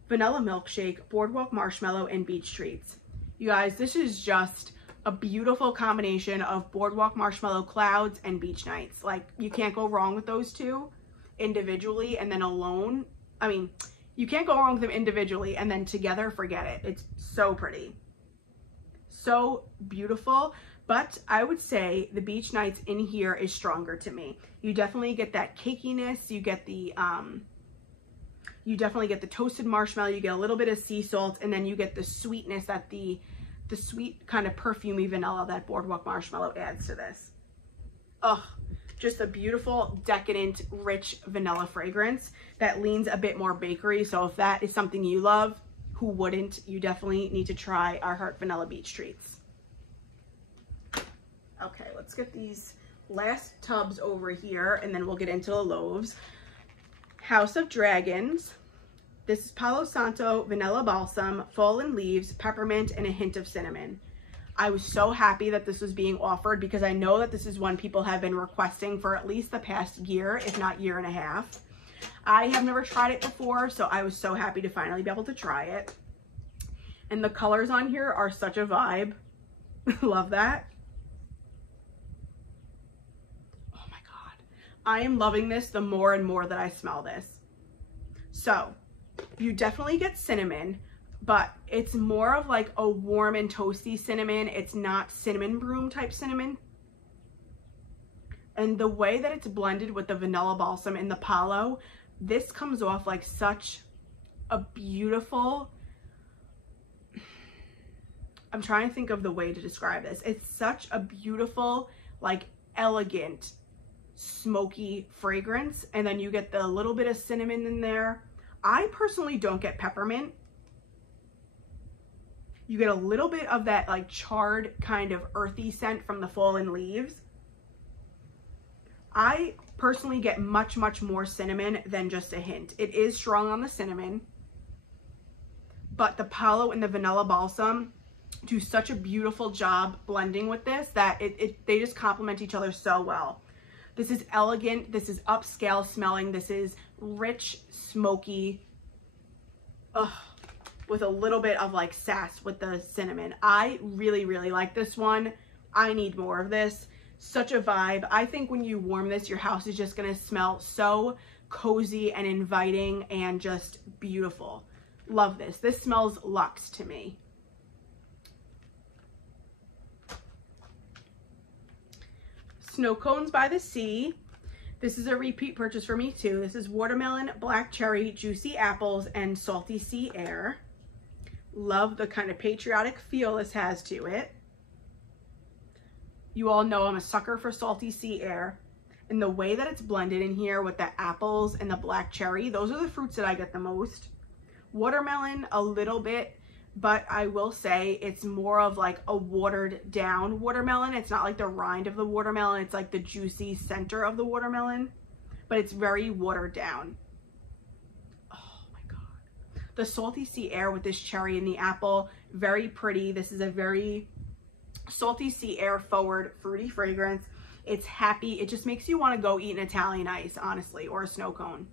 vanilla milkshake, boardwalk marshmallow, and beach treats. You guys, this is just a beautiful combination of boardwalk marshmallow clouds and beach nights. Like, you can't go wrong with those two individually, and then alone. I mean, you can't go wrong with them individually, and then together, forget it. It's so pretty. So beautiful. But I would say the beach nights in here is stronger to me. You definitely get that cakiness. You get the toasted marshmallow. You get a little bit of sea salt, and then you get the sweetness that the sweet kind of perfumey vanilla that boardwalk marshmallow adds to this. Ugh, just a beautiful, decadent, rich vanilla fragrance that leans a bit more bakery. So if that is something you love, who wouldn't? You definitely need to try our Heart Vanilla Beach Treats. Okay, let's get these last tubs over here, and then we'll get into the loaves. House of Dragons. This is Palo Santo, Vanilla Balsam, Fallen Leaves, Peppermint, and a hint of cinnamon. I was so happy that this was being offered because I know that this is one people have been requesting for at least the past year, if not year and a half. I have never tried it before, so I was so happy to finally be able to try it. And the colors on here are such a vibe. Love that. Oh my God. I am loving this the more and more that I smell this. So, you definitely get cinnamon, but it's more of like a warm and toasty cinnamon. It's not cinnamon broom type cinnamon. And the way that it's blended with the vanilla balsam and the palo, this comes off like such a beautiful, I'm trying to think of the way to describe this. It's such a beautiful, like elegant, smoky fragrance. And then you get the little bit of cinnamon in there. I personally don't get peppermint. You get a little bit of that like charred kind of earthy scent from the fallen leaves. I personally get much, much more cinnamon than just a hint. It is strong on the cinnamon, but the palo and the vanilla balsam do such a beautiful job blending with this that they just complement each other so well. This is elegant. This is upscale smelling. This is rich, smoky, with a little bit of like sass with the cinnamon. I really, really like this one. I need more of this. Such a vibe. I think when you warm this, your house is just gonna smell so cozy and inviting and just beautiful. Love this. This smells luxe to me. Snow Cones by the Sea. This is a repeat purchase for me too. This is watermelon, black cherry, juicy apples, and salty sea air. Love the kind of patriotic feel this has to it. You all know I'm a sucker for salty sea air. And the way that it's blended in here with the apples and the black cherry, those are the fruits that I get the most. Watermelon, a little bit, but I will say it's more of like a watered down watermelon. It's not like the rind of the watermelon. It's like the juicy center of the watermelon, but it's very watered down. Oh my God. The salty sea air with this cherry and the apple, very pretty. This is a very salty sea air forward fruity fragrance. It's happy. It just makes you want to go eat an Italian ice, honestly, or a snow cone.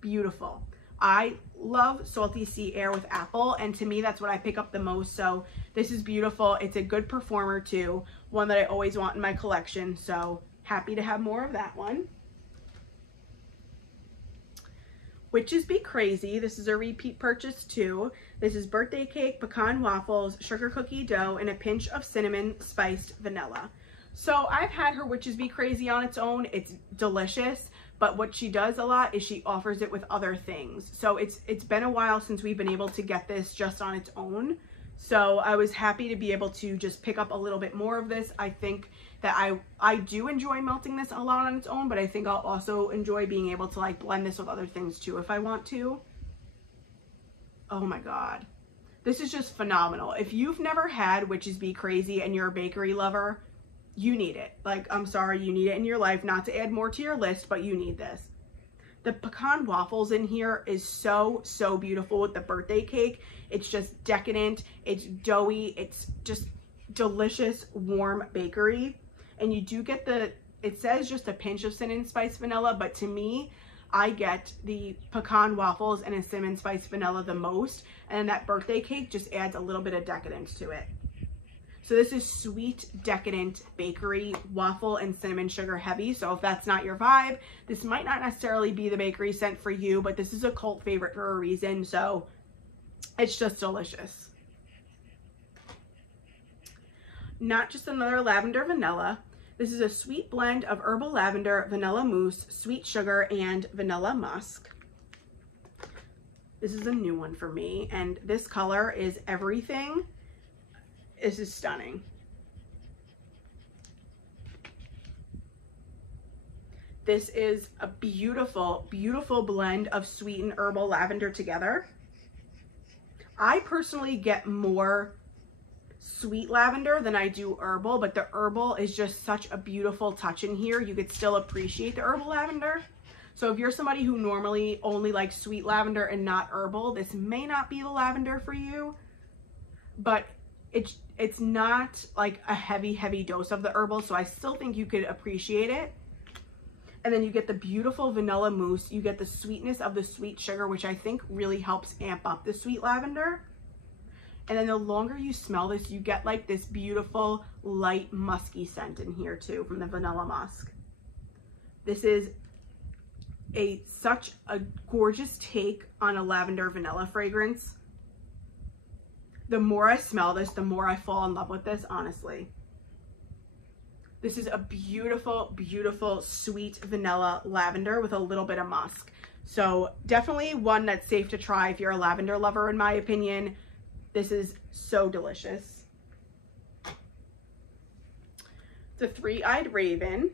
Beautiful. I love salty sea air with apple, and to me that's what I pick up the most. So this is beautiful. It's a good performer too, one that I always want in my collection, so happy to have more of that one. Witches Be Crazy. This is a repeat purchase too. This is birthday cake, pecan waffles, sugar cookie dough, and a pinch of cinnamon spiced vanilla. So I've had her Witches Be Crazy on its own. It's delicious, but what she does a lot is she offers it with other things. So it's been a while since we've been able to get this just on its own. So I was happy to be able to just pick up a little bit more of this. I think that I do enjoy melting this a lot on its own, but I think I'll also enjoy being able to like blend this with other things too if I want to. Oh my God. This is just phenomenal. If you've never had Witches Be Crazy and you're a bakery lover, you need it. Like, I'm sorry, you need it in your life. Not to add more to your list, but you need this. The pecan waffles in here is so, so beautiful with the birthday cake. It's just decadent. It's doughy. It's just delicious, warm bakery. And you do get it says just a pinch of cinnamon spice vanilla, but to me, I get the pecan waffles and a cinnamon spice vanilla the most, and that birthday cake just adds a little bit of decadence to it. So this is sweet, decadent bakery, waffle and cinnamon sugar heavy. So if that's not your vibe, this might not necessarily be the bakery scent for you, but this is a cult favorite for a reason. So it's just delicious. Not just another lavender vanilla. This is a sweet blend of herbal lavender, vanilla mousse, sweet sugar, and vanilla musk. This is a new one for me, and this color is everything. This is stunning. This is a beautiful, beautiful blend of sweet and herbal lavender together. I personally get more sweet lavender than I do herbal, but the herbal is just such a beautiful touch in here. You could still appreciate the herbal lavender. So if you're somebody who normally only likes sweet lavender and not herbal, this may not be the lavender for you, but it's not like a heavy dose of the herbal, so I still think you could appreciate it. And then you get the beautiful vanilla mousse. You get the sweetness of the sweet sugar, which I think really helps amp up the sweet lavender. And then the longer you smell this, you get like this beautiful light musky scent in here too from the vanilla musk. This is such a gorgeous take on a lavender vanilla fragrance. The more I smell this, the more I fall in love with this, honestly. This is a beautiful, beautiful, sweet vanilla lavender with a little bit of musk. So definitely one that's safe to try if you're a lavender lover, in my opinion. This is so delicious. The Three-Eyed Raven.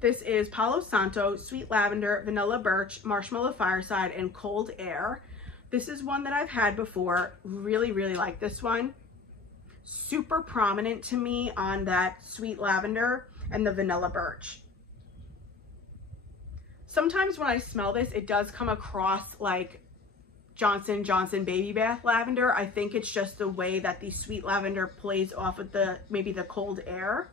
This is Palo Santo, sweet lavender, vanilla birch, marshmallow fireside, and cold air. This is one that I've had before. Really, really like this one. Super prominent to me on that sweet lavender and the vanilla birch. Sometimes when I smell this, it does come across like Johnson & Johnson Baby Bath lavender. I think it's just the way that the sweet lavender plays off with maybe the cold air.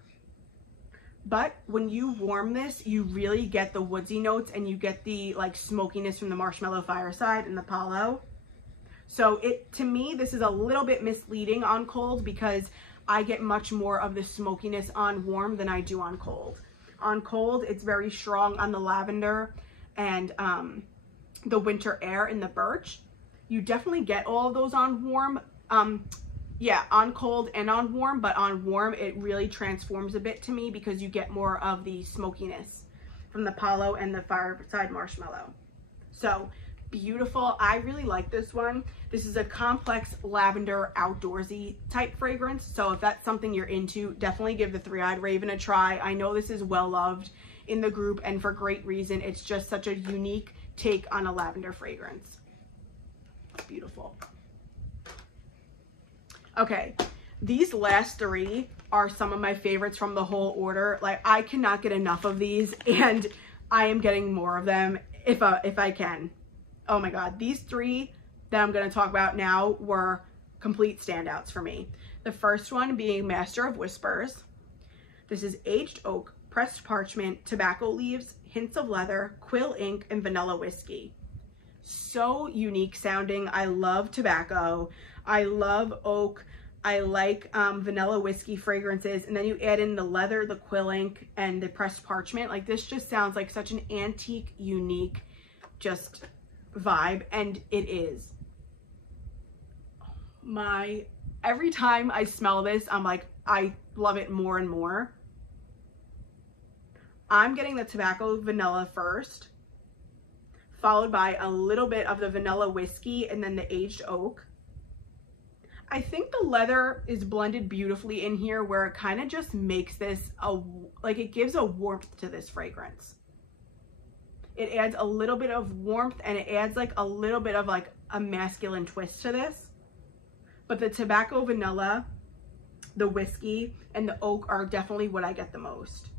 But when you warm this, you really get the woodsy notes and you get the like smokiness from the marshmallow fireside and the palo. So to me, this is a little bit misleading on cold because I get much more of the smokiness on warm than I do on cold. On cold, it's very strong on the lavender and the winter air and the birch. You definitely get all of those on warm. Yeah, on cold and on warm, but on warm, it really transforms a bit to me because you get more of the smokiness from the palo and the fireside marshmallow. So beautiful. I really like this one. This is a complex lavender outdoorsy type fragrance. So if that's something you're into, definitely give the Three-Eyed Raven a try. I know this is well loved in the group and for great reason. It's just such a unique take on a lavender fragrance. Beautiful. Okay, these last three are some of my favorites from the whole order. Like, I cannot get enough of these, and I am getting more of them if I can. Oh my God, these three that I'm going to talk about now were complete standouts for me. The first one being Master of Whispers. This is aged oak, pressed parchment, tobacco leaves, hints of leather, quill ink, and vanilla whiskey. So unique sounding. I love tobacco. I love oak. I like vanilla whiskey fragrances. And then you add in the leather, the quill ink, and the pressed parchment. Like, this just sounds like such an antique, unique, just vibe. And it is. Every time I smell this, I'm like, I love it more and more. I'm getting the tobacco vanilla first, followed by a little bit of the vanilla whiskey and then the aged oak. I think the leather is blended beautifully in here where it kind of just makes this like it gives a warmth to this fragrance. It adds a little bit of warmth and it adds like a little bit of like a masculine twist to this. But the tobacco vanilla, the whiskey, and the oak are definitely what I get the most.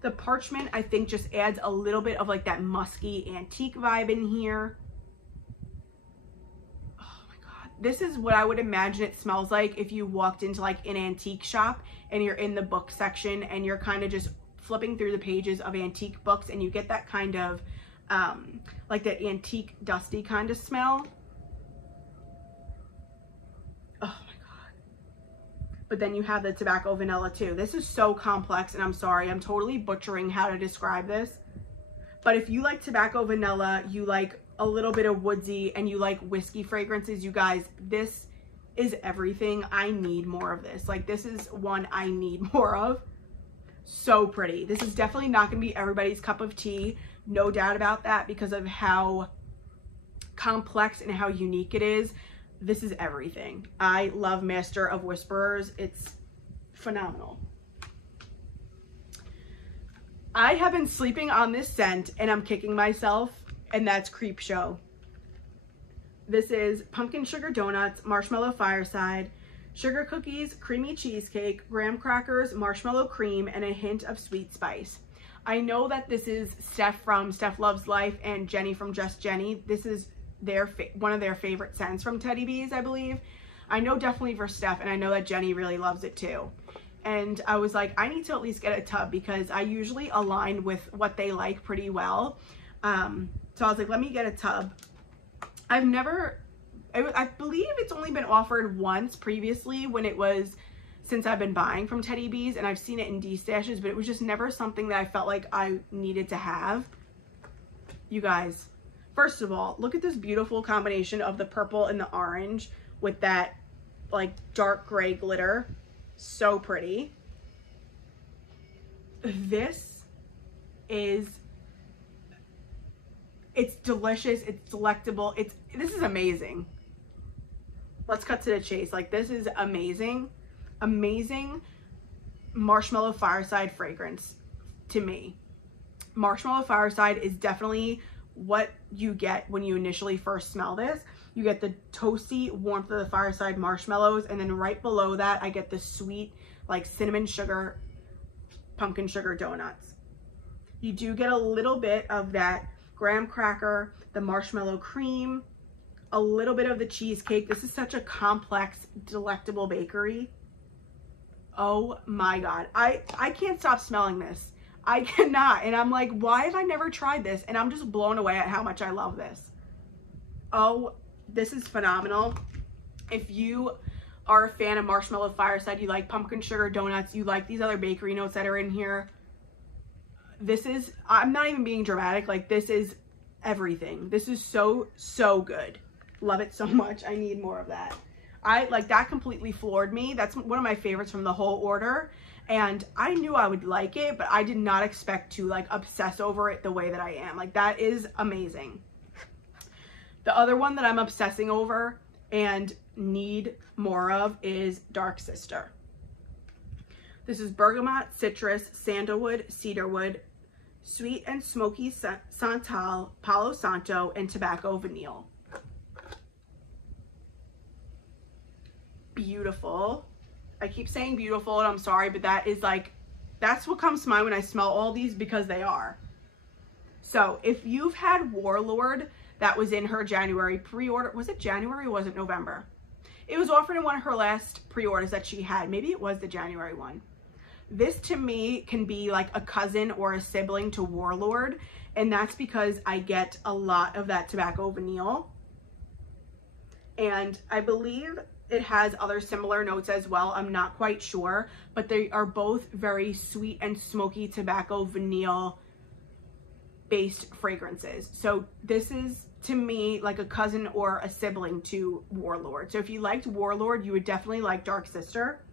The parchment, I think, just adds a little bit of like that musky antique vibe in here. Oh my God. This is what I would imagine it smells like if you walked into like an antique shop and you're in the book section and you're kind of just flipping through the pages of antique books, and you get that kind of like that antique dusty kind of smell. Oh my God. But then you have the tobacco vanilla too. This is so complex, and I'm sorry, I'm totally butchering how to describe this. But if you like tobacco vanilla, you like a little bit of woodsy, and you like whiskey fragrances, you guys, this is everything. I need more of this. Like, this is one I need more of. So pretty. This is definitely not going to be everybody's cup of tea. No doubt about that, because of how complex and how unique it is. This is everything. I love Master of Whisperers. It's phenomenal. I have been sleeping on this scent, and I'm kicking myself, and that's Creepshow. This is pumpkin sugar donuts, marshmallow fireside, sugar cookies, creamy cheesecake, graham crackers, marshmallow cream, and a hint of sweet spice. I know that this is Steph from Steph Loves Life and Jenny from Just Jenny. This is one of their favorite scents from Teddy Bees, I believe. I know definitely for Steph, and I know that Jenny really loves it too. And I was like, I need to at least get a tub, because I usually align with what they like pretty well. So I was like, let me get a tub. I believe it's only been offered once previously since I've been buying from Teddy Bees, and I've seen it in D-stashes, but it was just never something that I felt like I needed to have. You guys, first of all, look at this beautiful combination of the purple and the orange with that like dark gray glitter. So pretty. This is, it's delicious, it's delectable, this is amazing. Let's cut to the chase. Like, this is amazing. Amazing marshmallow fireside fragrance to me. Marshmallow fireside is definitely what you get when you initially first smell this. You get the toasty warmth of the fireside marshmallows, and then right below that I get the sweet like cinnamon sugar, pumpkin sugar donuts. You do get a little bit of that graham cracker, the marshmallow cream, a little bit of the cheesecake. This is such a complex, delectable bakery. Oh my God. I can't stop smelling this. I cannot. And I'm like, why have I never tried this? And I'm just blown away at how much I love this. Oh, this is phenomenal. If you are a fan of marshmallow fireside, you like pumpkin sugar donuts, you like these other bakery notes that are in here, this is, I'm not even being dramatic, like this is everything. This is so, so good. Love it so much. I need more of that. That completely floored me. That's one of my favorites from the whole order. And I knew I would like it, but I did not expect to like obsess over it the way that I am. Like, that is amazing. The other one that I'm obsessing over and need more of is Dark Sister. This is bergamot, citrus, sandalwood, cedarwood, sweet and smoky santal, palo santo, and tobacco vanille. Beautiful. I keep saying beautiful, and I'm sorry, but that is like, that's what comes to mind when I smell all these, because they are. So if you've had Warlord that was in her January pre-order, was it January or was it November? It was offered in one of her last pre-orders that she had. Maybe it was the January one. This to me can be like a cousin or a sibling to Warlord, and that's because I get a lot of that tobacco vanille. And I believe it has other similar notes as well. I'm not quite sure, but they are both very sweet and smoky tobacco vanille based fragrances. So this is to me like a cousin or a sibling to Warlord. So if you liked Warlord, you would definitely like Dark Sister.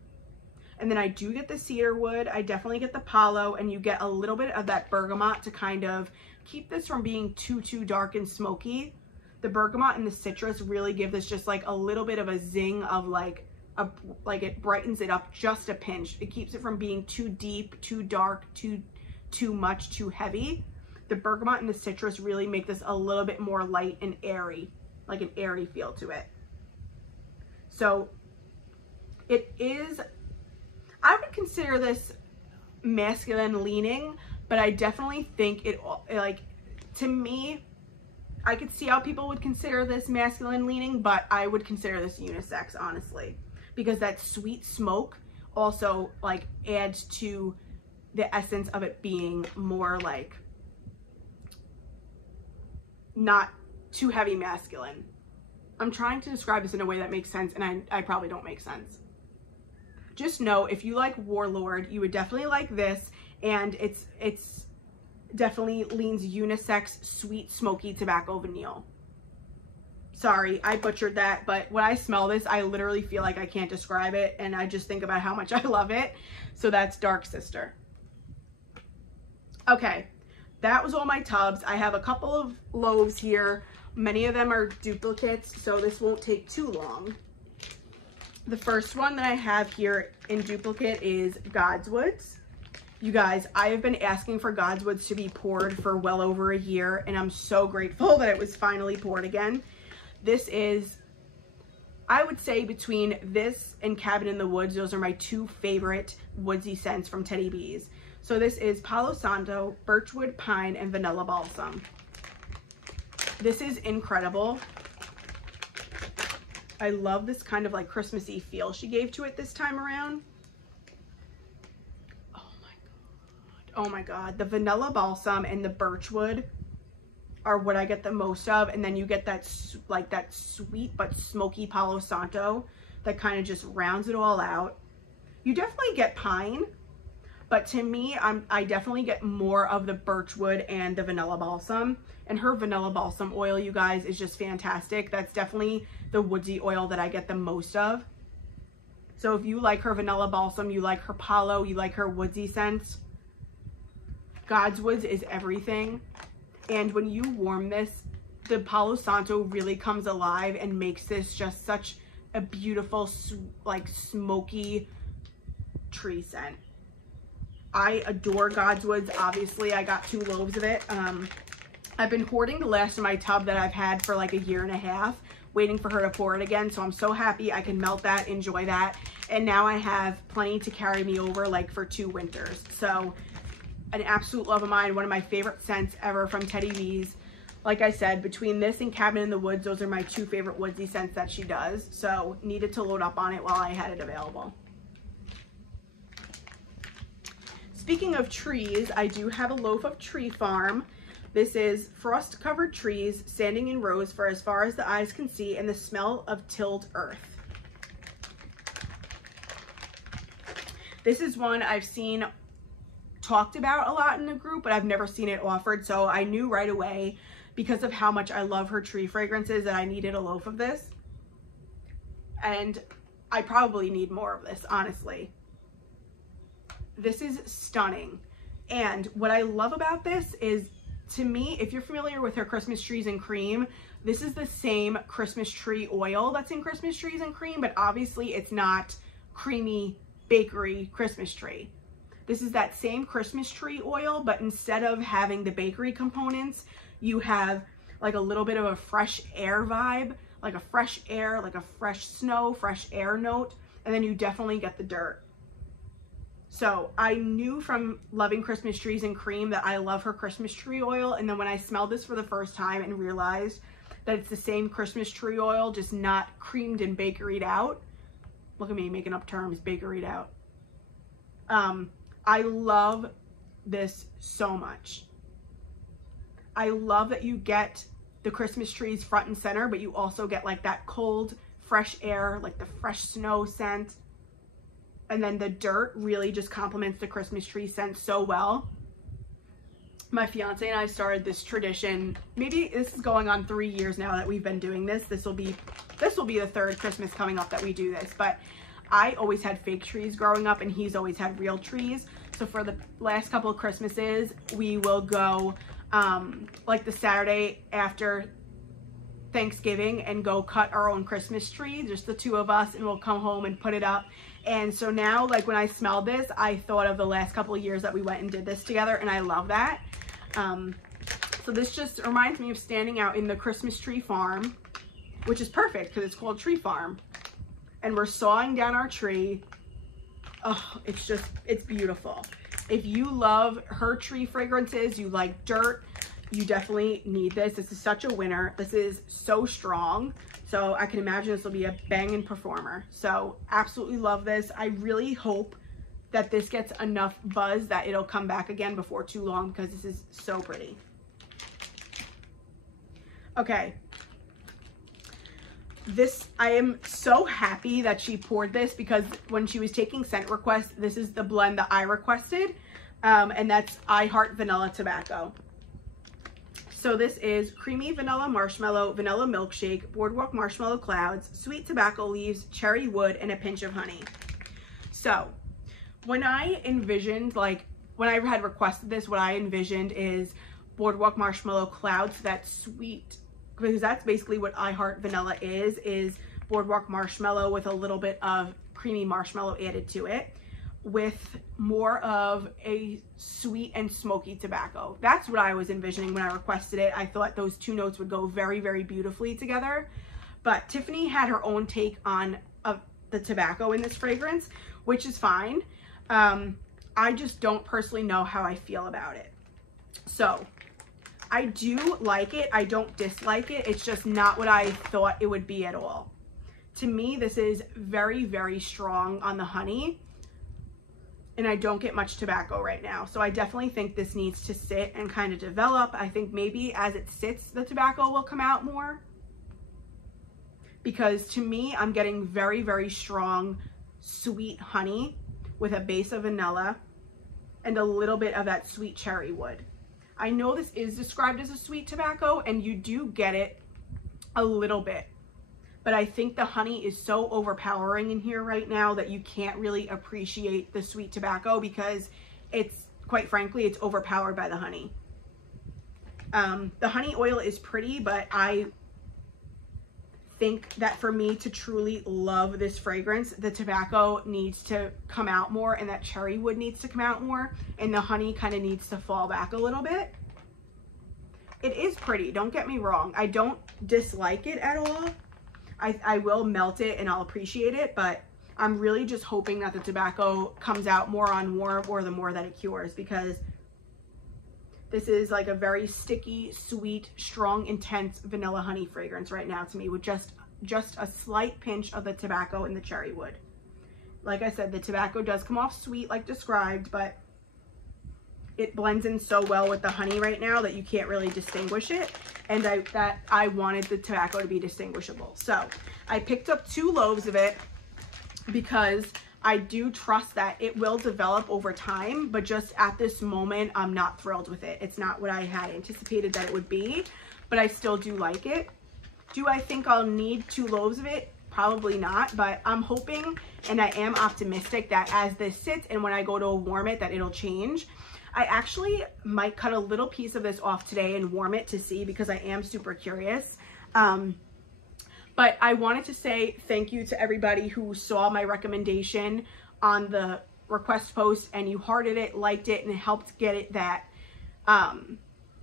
And then I do get the cedarwood, I definitely get the palo, and you get a little bit of that bergamot to kind of keep this from being too dark and smoky. The bergamot and the citrus really give this just like a little bit of a zing of like it brightens it up just a pinch. It keeps it from being too deep, too dark, too much, too heavy. The bergamot and the citrus really make this a little bit more light and airy, like an airy feel to it. So it is, I would consider this masculine leaning, but I definitely think it, like, to me, I could see how people would consider this masculine leaning, but I would consider this unisex, honestly, because that sweet smoke also like adds to the essence of it being more like not too heavy masculine. I'm trying to describe this in a way that makes sense, and I probably don't make sense. Just know if you like Warlord, you would definitely like this, and it's definitely leans unisex, sweet, smoky tobacco vanille. Sorry, I butchered that, but when I smell this, I literally feel like I can't describe it, and I just think about how much I love it. So that's Dark Sister. Okay, that was all my tubs. I have a couple of loaves here. Many of them are duplicates, so this won't take too long. The first one that I have here in duplicate is Godswoods. You guys, I have been asking for Godswoods to be poured for well over a year, and I'm so grateful that it was finally poured again. This is, I would say, between this and Cabin in the Woods, those are my two favorite woodsy scents from Teddy Bees. So this is Palo Santo, Birchwood, Pine, and Vanilla Balsam. This is incredible. I love this kind of like Christmassy feel she gave to it this time around. Oh my God. Oh my God. The Vanilla Balsam and the Birchwood are what I get the most of. And then you get that like that sweet but smoky Palo Santo that kind of just rounds it all out. You definitely get Pine, but to me, I definitely get more of the Birchwood and the Vanilla Balsam. And her Vanilla Balsam oil, you guys, is just fantastic. That's definitely the woodsy oil that I get the most of. So if you like her Vanilla Balsam, you like her Palo, you like her woodsy scents, Godswoods is everything. And when you warm this, the Palo Santo really comes alive and makes this just such a beautiful, like smoky tree scent. I adore Godswoods. Obviously, I got 2 loaves of it. I've been hoarding the last of my tub that I've had for like a year and a half, waiting for her to pour it again. So I'm so happy I can melt that, enjoy that. And now I have plenty to carry me over like for 2 winters. So an absolute love of mine, one of my favorite scents ever from Teddy Bees. Like I said, between this and Cabin in the Woods, those are my 2 favorite woodsy scents that she does. So needed to load up on it while I had it available. Speaking of trees, I do have a loaf of Tree Farm. This is frost-covered trees, standing in rows for as far as the eyes can see, and the smell of tilled earth. This is one I've seen talked about a lot in the group, but I've never seen it offered, so I knew right away, because of how much I love her tree fragrances, that I needed a loaf of this. And I probably need more of this, honestly. This is stunning. And what I love about this is, to me, if you're familiar with her Christmas Trees and Cream, this is the same Christmas tree oil that's in Christmas Trees and Cream, but obviously it's not creamy bakery Christmas tree. This is that same Christmas tree oil, but instead of having the bakery components, you have like a little bit of a fresh air vibe, like a fresh air, like a fresh snow, fresh air note, and then you definitely get the dirt. So I knew from loving Christmas Trees and Cream that I love her Christmas tree oil. And then when I smelled this for the first time and realized that it's the same Christmas tree oil, just not creamed and bakeried out. Look at me making up terms, bakeried out. I love this so much. I love that you get the Christmas trees front and center, but you also get like that cold, fresh air, like the fresh snow scent. And then the dirt really just complements the Christmas tree scent so well. My fiance and I started this tradition. Maybe this is going on 3 years now that we've been doing this. This will be the 3rd Christmas coming up that we do this. But I always had fake trees growing up, and he's always had real trees. So for the last couple of Christmases, we will go like the Saturday after Thanksgiving and go cut our own Christmas tree, just the 2 of us, and we'll come home and put it up. And so now, like when I smelled this, I thought of the last couple of years that we went and did this together, and I love that. So this just reminds me of standing out in the Christmas tree farm, which is perfect because it's called Tree Farm. And we're sawing down our tree. Oh, it's beautiful. If you love her tree fragrances, you like dirt, you definitely need this. This is such a winner. This is so strong. So I can imagine this will be a banging performer. So absolutely love this. I really hope that this gets enough buzz that it'll come back again before too long, because this is so pretty. Okay. This, I am so happy that she poured this, because when she was taking scent requests, this is the blend that I requested, and that's I Heart Vanilla Tobacco. So this is creamy vanilla marshmallow, vanilla milkshake, boardwalk marshmallow clouds, sweet tobacco leaves, cherry wood, and a pinch of honey. So when I envisioned, like when I had requested this, what I envisioned is boardwalk marshmallow clouds, that sweet, because that's basically what I Heart Vanilla is boardwalk marshmallow with a little bit of creamy marshmallow added to it, with more of a sweet and smoky tobacco. That's what I was envisioning when I requested it. I thought those two notes would go very, very beautifully together. But Tiffany had her own take on the tobacco in this fragrance, which is fine. I just don't personally know how I feel about it. So I do like it. I don't dislike it. It's just not what I thought it would be at all. To me, this is very, very strong on the honey, and I don't get much tobacco right now. So I definitely think this needs to sit and kind of develop. I think maybe as it sits, the tobacco will come out more, because to me, I'm getting very, very strong sweet honey with a base of vanilla and a little bit of that sweet cherry wood. I know this is described as a sweet tobacco, and you do get it a little bit, but I think the honey is so overpowering in here right now that you can't really appreciate the sweet tobacco, because it's, quite frankly, it's overpowered by the honey. The honey oil is pretty, but I think that for me to truly love this fragrance, the tobacco needs to come out more, and that cherry wood needs to come out more, and the honey kind of needs to fall back a little bit. It is pretty, don't get me wrong. I don't dislike it at all. I will melt it and I'll appreciate it, but I'm really just hoping that the tobacco comes out more on warm, or the more that it cures, because this is like a very sticky, sweet, strong, intense vanilla honey fragrance right now to me, with just a slight pinch of the tobacco and the cherry wood. Like I said, the tobacco does come off sweet like described, but it blends in so well with the honey right now that you can't really distinguish it. And I wanted the tobacco to be distinguishable. So I picked up 2 loaves of it, because I do trust that it will develop over time, but just at this moment, I'm not thrilled with it. It's not what I had anticipated that it would be, but I still do like it. Do I think I'll need 2 loaves of it? Probably not, but I'm hoping, and I am optimistic that as this sits and when I go to warm it, that it'll change. I actually might cut a little piece of this off today and warm it to see, because I am super curious. But I wanted to say thank you to everybody who saw my recommendation on the request post, and you hearted it, liked it, and it helped get it that,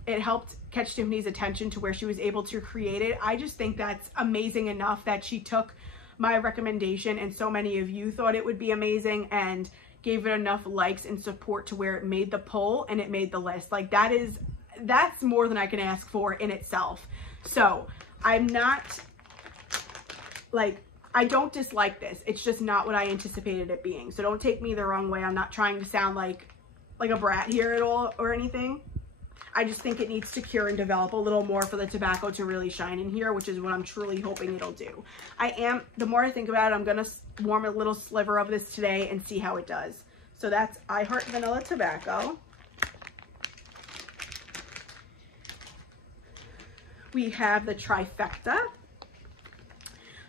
it helped catch Tiffany's attention to where she was able to create it. I just think that's amazing enough that she took my recommendation, and so many of you thought it would be amazing, and gave it enough likes and support to where it made the poll and it made the list. Like that's more than I can ask for in itself. So I'm not, like, I don't dislike this. It's just not what I anticipated it being. So don't take me the wrong way. I'm not trying to sound like a brat here at all or anything. I just think it needs to cure and develop a little more for the tobacco to really shine in here, which is what I'm truly hoping it'll do. The more I think about it, I'm gonna warm a little sliver of this today and see how it does. So that's I Heart Vanilla Tobacco. We have the trifecta.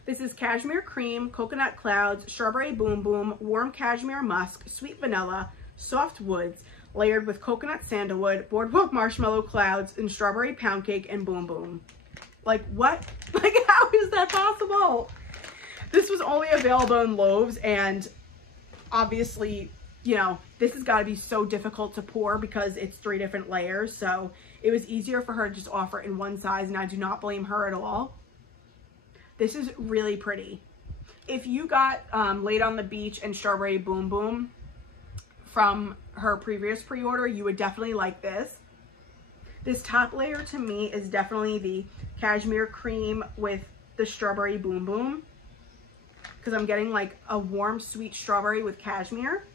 This is cashmere cream, coconut clouds, strawberry boom boom, warm cashmere musk, sweet vanilla, soft woods, layered with coconut sandalwood, boardwalk marshmallow clouds, and strawberry pound cake and boom boom. Like, what? Like, how is that possible? This was only available in loaves, and obviously, you know, this has got to be so difficult to pour because it's 3 different layers. So it was easier for her to just offer it in one size, and I do not blame her at all. This is really pretty. If you got Laid on the Beach and Strawberry Boom Boom from her previous pre-order, you would definitely like this. This top layer to me is definitely the cashmere cream with the Strawberry Boom Boom, because I'm getting like a warm sweet strawberry with cashmere.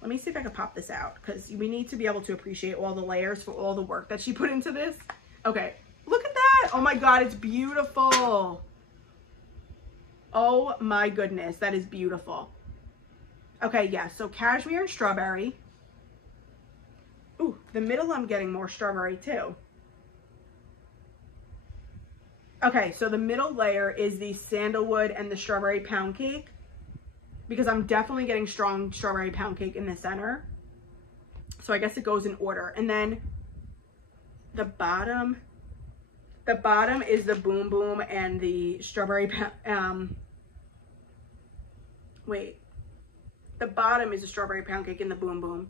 Let me see if I can pop this out, because we need to be able to appreciate all the layers for all the work that she put into this. Okay, look at that. Oh my God, it's beautiful. Oh my goodness, that is beautiful. Okay, yeah, so cashmere and strawberry. Ooh, the middle I'm getting more strawberry too. Okay, so the middle layer is the sandalwood and the strawberry pound cake, because I'm definitely getting strong strawberry pound cake in the center. So I guess it goes in order. And then the bottom is the boom boom and the strawberry the bottom is a strawberry pound cake and the boom boom.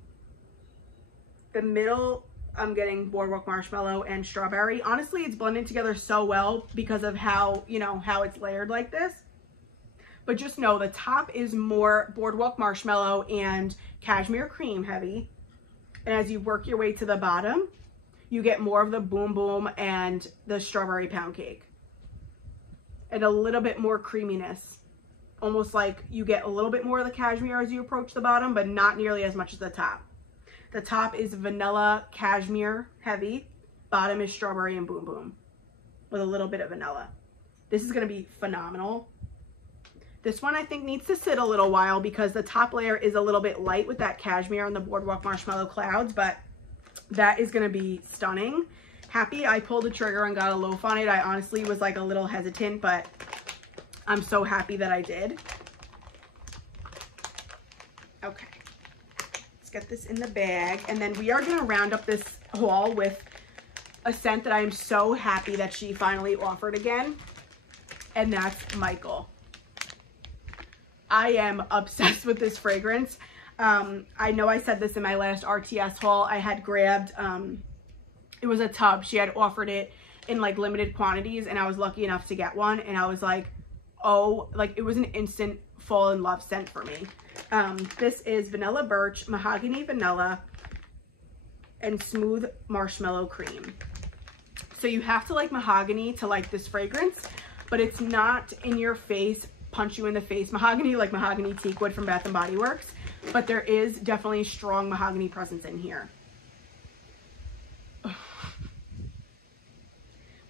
The middle, I'm getting boardwalk marshmallow and strawberry. Honestly, it's blended together so well because of how, you know, how it's layered like this. But just know the top is more boardwalk marshmallow and cashmere cream heavy. And as you work your way to the bottom, you get more of the boom boom and the strawberry pound cake. And a little bit more creaminess. Almost like you get a little bit more of the cashmere as you approach the bottom, but not nearly as much as the top. The top is vanilla cashmere heavy. Bottom is strawberry and boom boom with a little bit of vanilla. This is going to be phenomenal. This one I think needs to sit a little while because the top layer is a little bit light with that cashmere and the boardwalk marshmallow clouds, but that is going to be stunning. Happy I pulled the trigger and got a loaf on it. I honestly was like a little hesitant, but I'm so happy that I did. Okay, let's get this in the bag. And then we are going to round up this haul with a scent that I am so happy that she finally offered again. And that's Michael. I am obsessed with this fragrance. I know I said this in my last RTS haul. I had grabbed, it was a tub. She had offered it in like limited quantities and I was lucky enough to get one. And I was like, oh, like it was an instant fall in love scent for me. This is vanilla birch, mahogany vanilla, and smooth marshmallow cream. So you have to like mahogany to like this fragrance, but it's not in your face, punch you in the face mahogany like mahogany teakwood from Bath & Body Works, but there is definitely strong mahogany presence in here.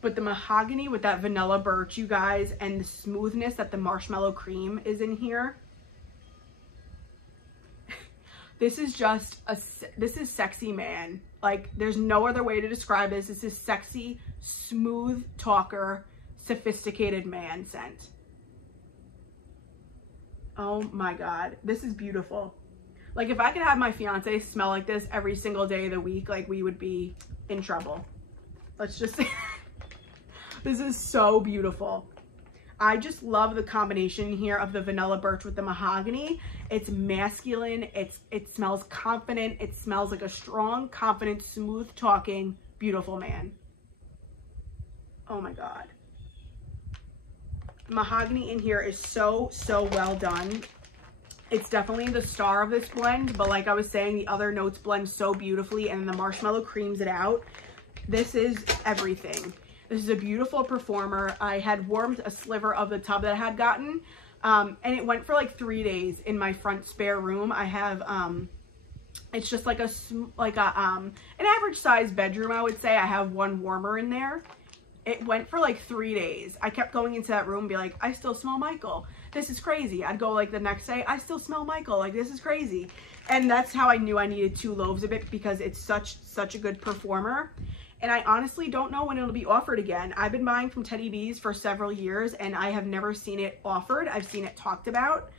But the mahogany with that vanilla birch, you guys, and the smoothness that the marshmallow cream is in here. This is just this is sexy man. Like there's no other way to describe this. This is sexy, smooth talker, sophisticated man scent. Oh my God, this is beautiful. Like if I could have my fiance smell like this every single day of the week, like we would be in trouble. Let's just say. This is so beautiful. I just love the combination here of the vanilla birch with the mahogany. It's masculine. It smells confident. It smells like a strong, confident, smooth talking, beautiful man. Oh my God. The mahogany in here is so, so well done. It's definitely the star of this blend, but like I was saying, the other notes blend so beautifully and the marshmallow creams it out. This is everything. This is a beautiful performer. I had warmed a sliver of the tub that I had gotten, and it went for like 3 days in my front spare room. I have, it's just like an average size bedroom, I would say. I have one warmer in there. It went for like 3 days. I kept going into that room and be like, I still smell Michael. This is crazy. I'd go like the next day, I still smell Michael. Like this is crazy. And that's how I knew I needed 2 loaves of it because it's such a good performer. And I honestly don't know when it'll be offered again. I've been buying from Teddy B's for several years and I have never seen it offered. I've seen it talked about.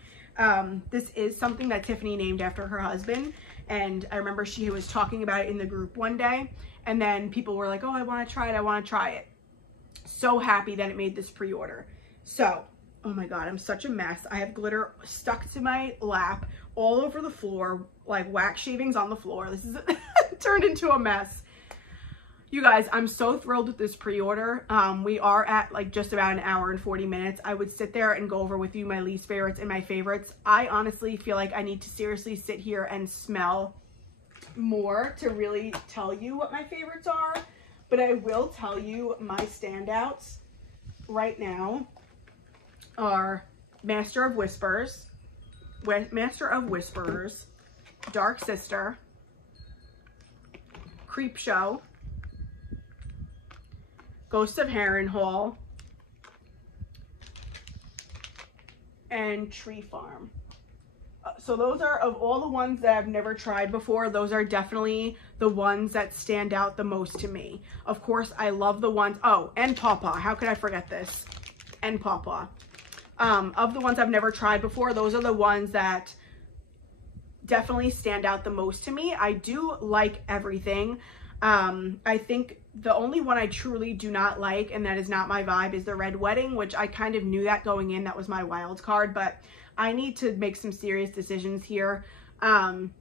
This is something that Tiffany named after her husband. And I remember she was talking about it in the group one day. And then people were like, oh, I want to try it. I want to try it. So happy that it made this pre-order. So, oh my God, I'm such a mess. I have glitter stuck to my lap all over the floor, like wax shavings on the floor. This is turned into a mess. You guys, I'm so thrilled with this pre-order. We are at like just about 1 hour and 40 minutes. I would sit there and go over with you my least favorites and my favorites. I honestly feel like I need to seriously sit here and smell more to really tell you what my favorites are. But I will tell you my standouts right now are Master of Whispers, Dark Sister, Creep Show, Ghost of Harrenhal, and Tree Farm. So those are, of all the ones that I've never tried before, those are definitely the ones that stand out the most to me. Of course, I love the ones, oh, and Pawpaw. How could I forget this? And Pawpaw. Of the ones I've never tried before, those are the ones that definitely stand out the most to me. I do like everything. I think the only one I truly do not like, and that is not my vibe, is the Red Wedding, which I kind of knew that going in. That was my wild card, but I need to make some serious decisions here. I'm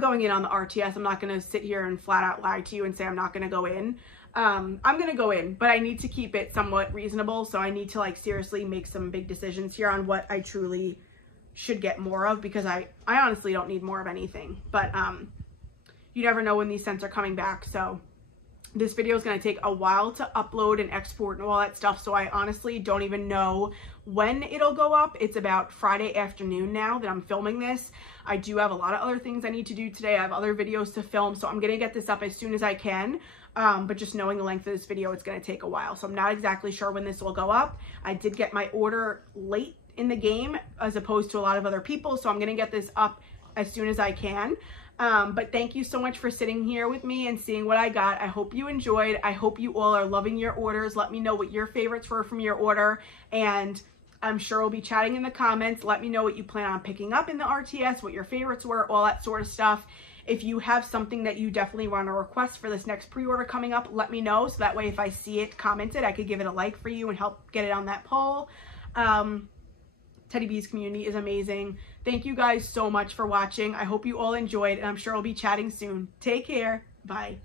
going in on the RTS. I'm not going to sit here and flat out lie to you and say I'm not going to go in. I'm going to go in, but I need to keep it somewhat reasonable. So I need to like seriously make some big decisions here on what I truly should get more of, because I honestly don't need more of anything, but you never know when these scents are coming back. So this video is going to take a while to upload and export and all that stuff. So I honestly don't even know when it'll go up. It's about Friday afternoon now that I'm filming this. I do have a lot of other things I need to do today. I have other videos to film, so I'm going to get this up as soon as I can. But just knowing the length of this video, it's going to take a while. So I'm not exactly sure when this will go up. I did get my order late in the game as opposed to a lot of other people. So I'm going to get this up as soon as I can. But thank you so much for sitting here with me and seeing what I got. I hope you enjoyed. I hope you all are loving your orders. Let me know what your favorites were from your order, and I'm sure we'll be chatting in the comments. Let me know what you plan on picking up in the RTS, what your favorites were, all that sort of stuff. If you have something that you definitely want to request for this next pre-order coming up, let me know. So that way, if I see it commented, I could give it a like for you and help get it on that poll. Teddy Bees community is amazing. Thank you guys so much for watching. I hope you all enjoyed, and I'm sure we'll be chatting soon. Take care. Bye.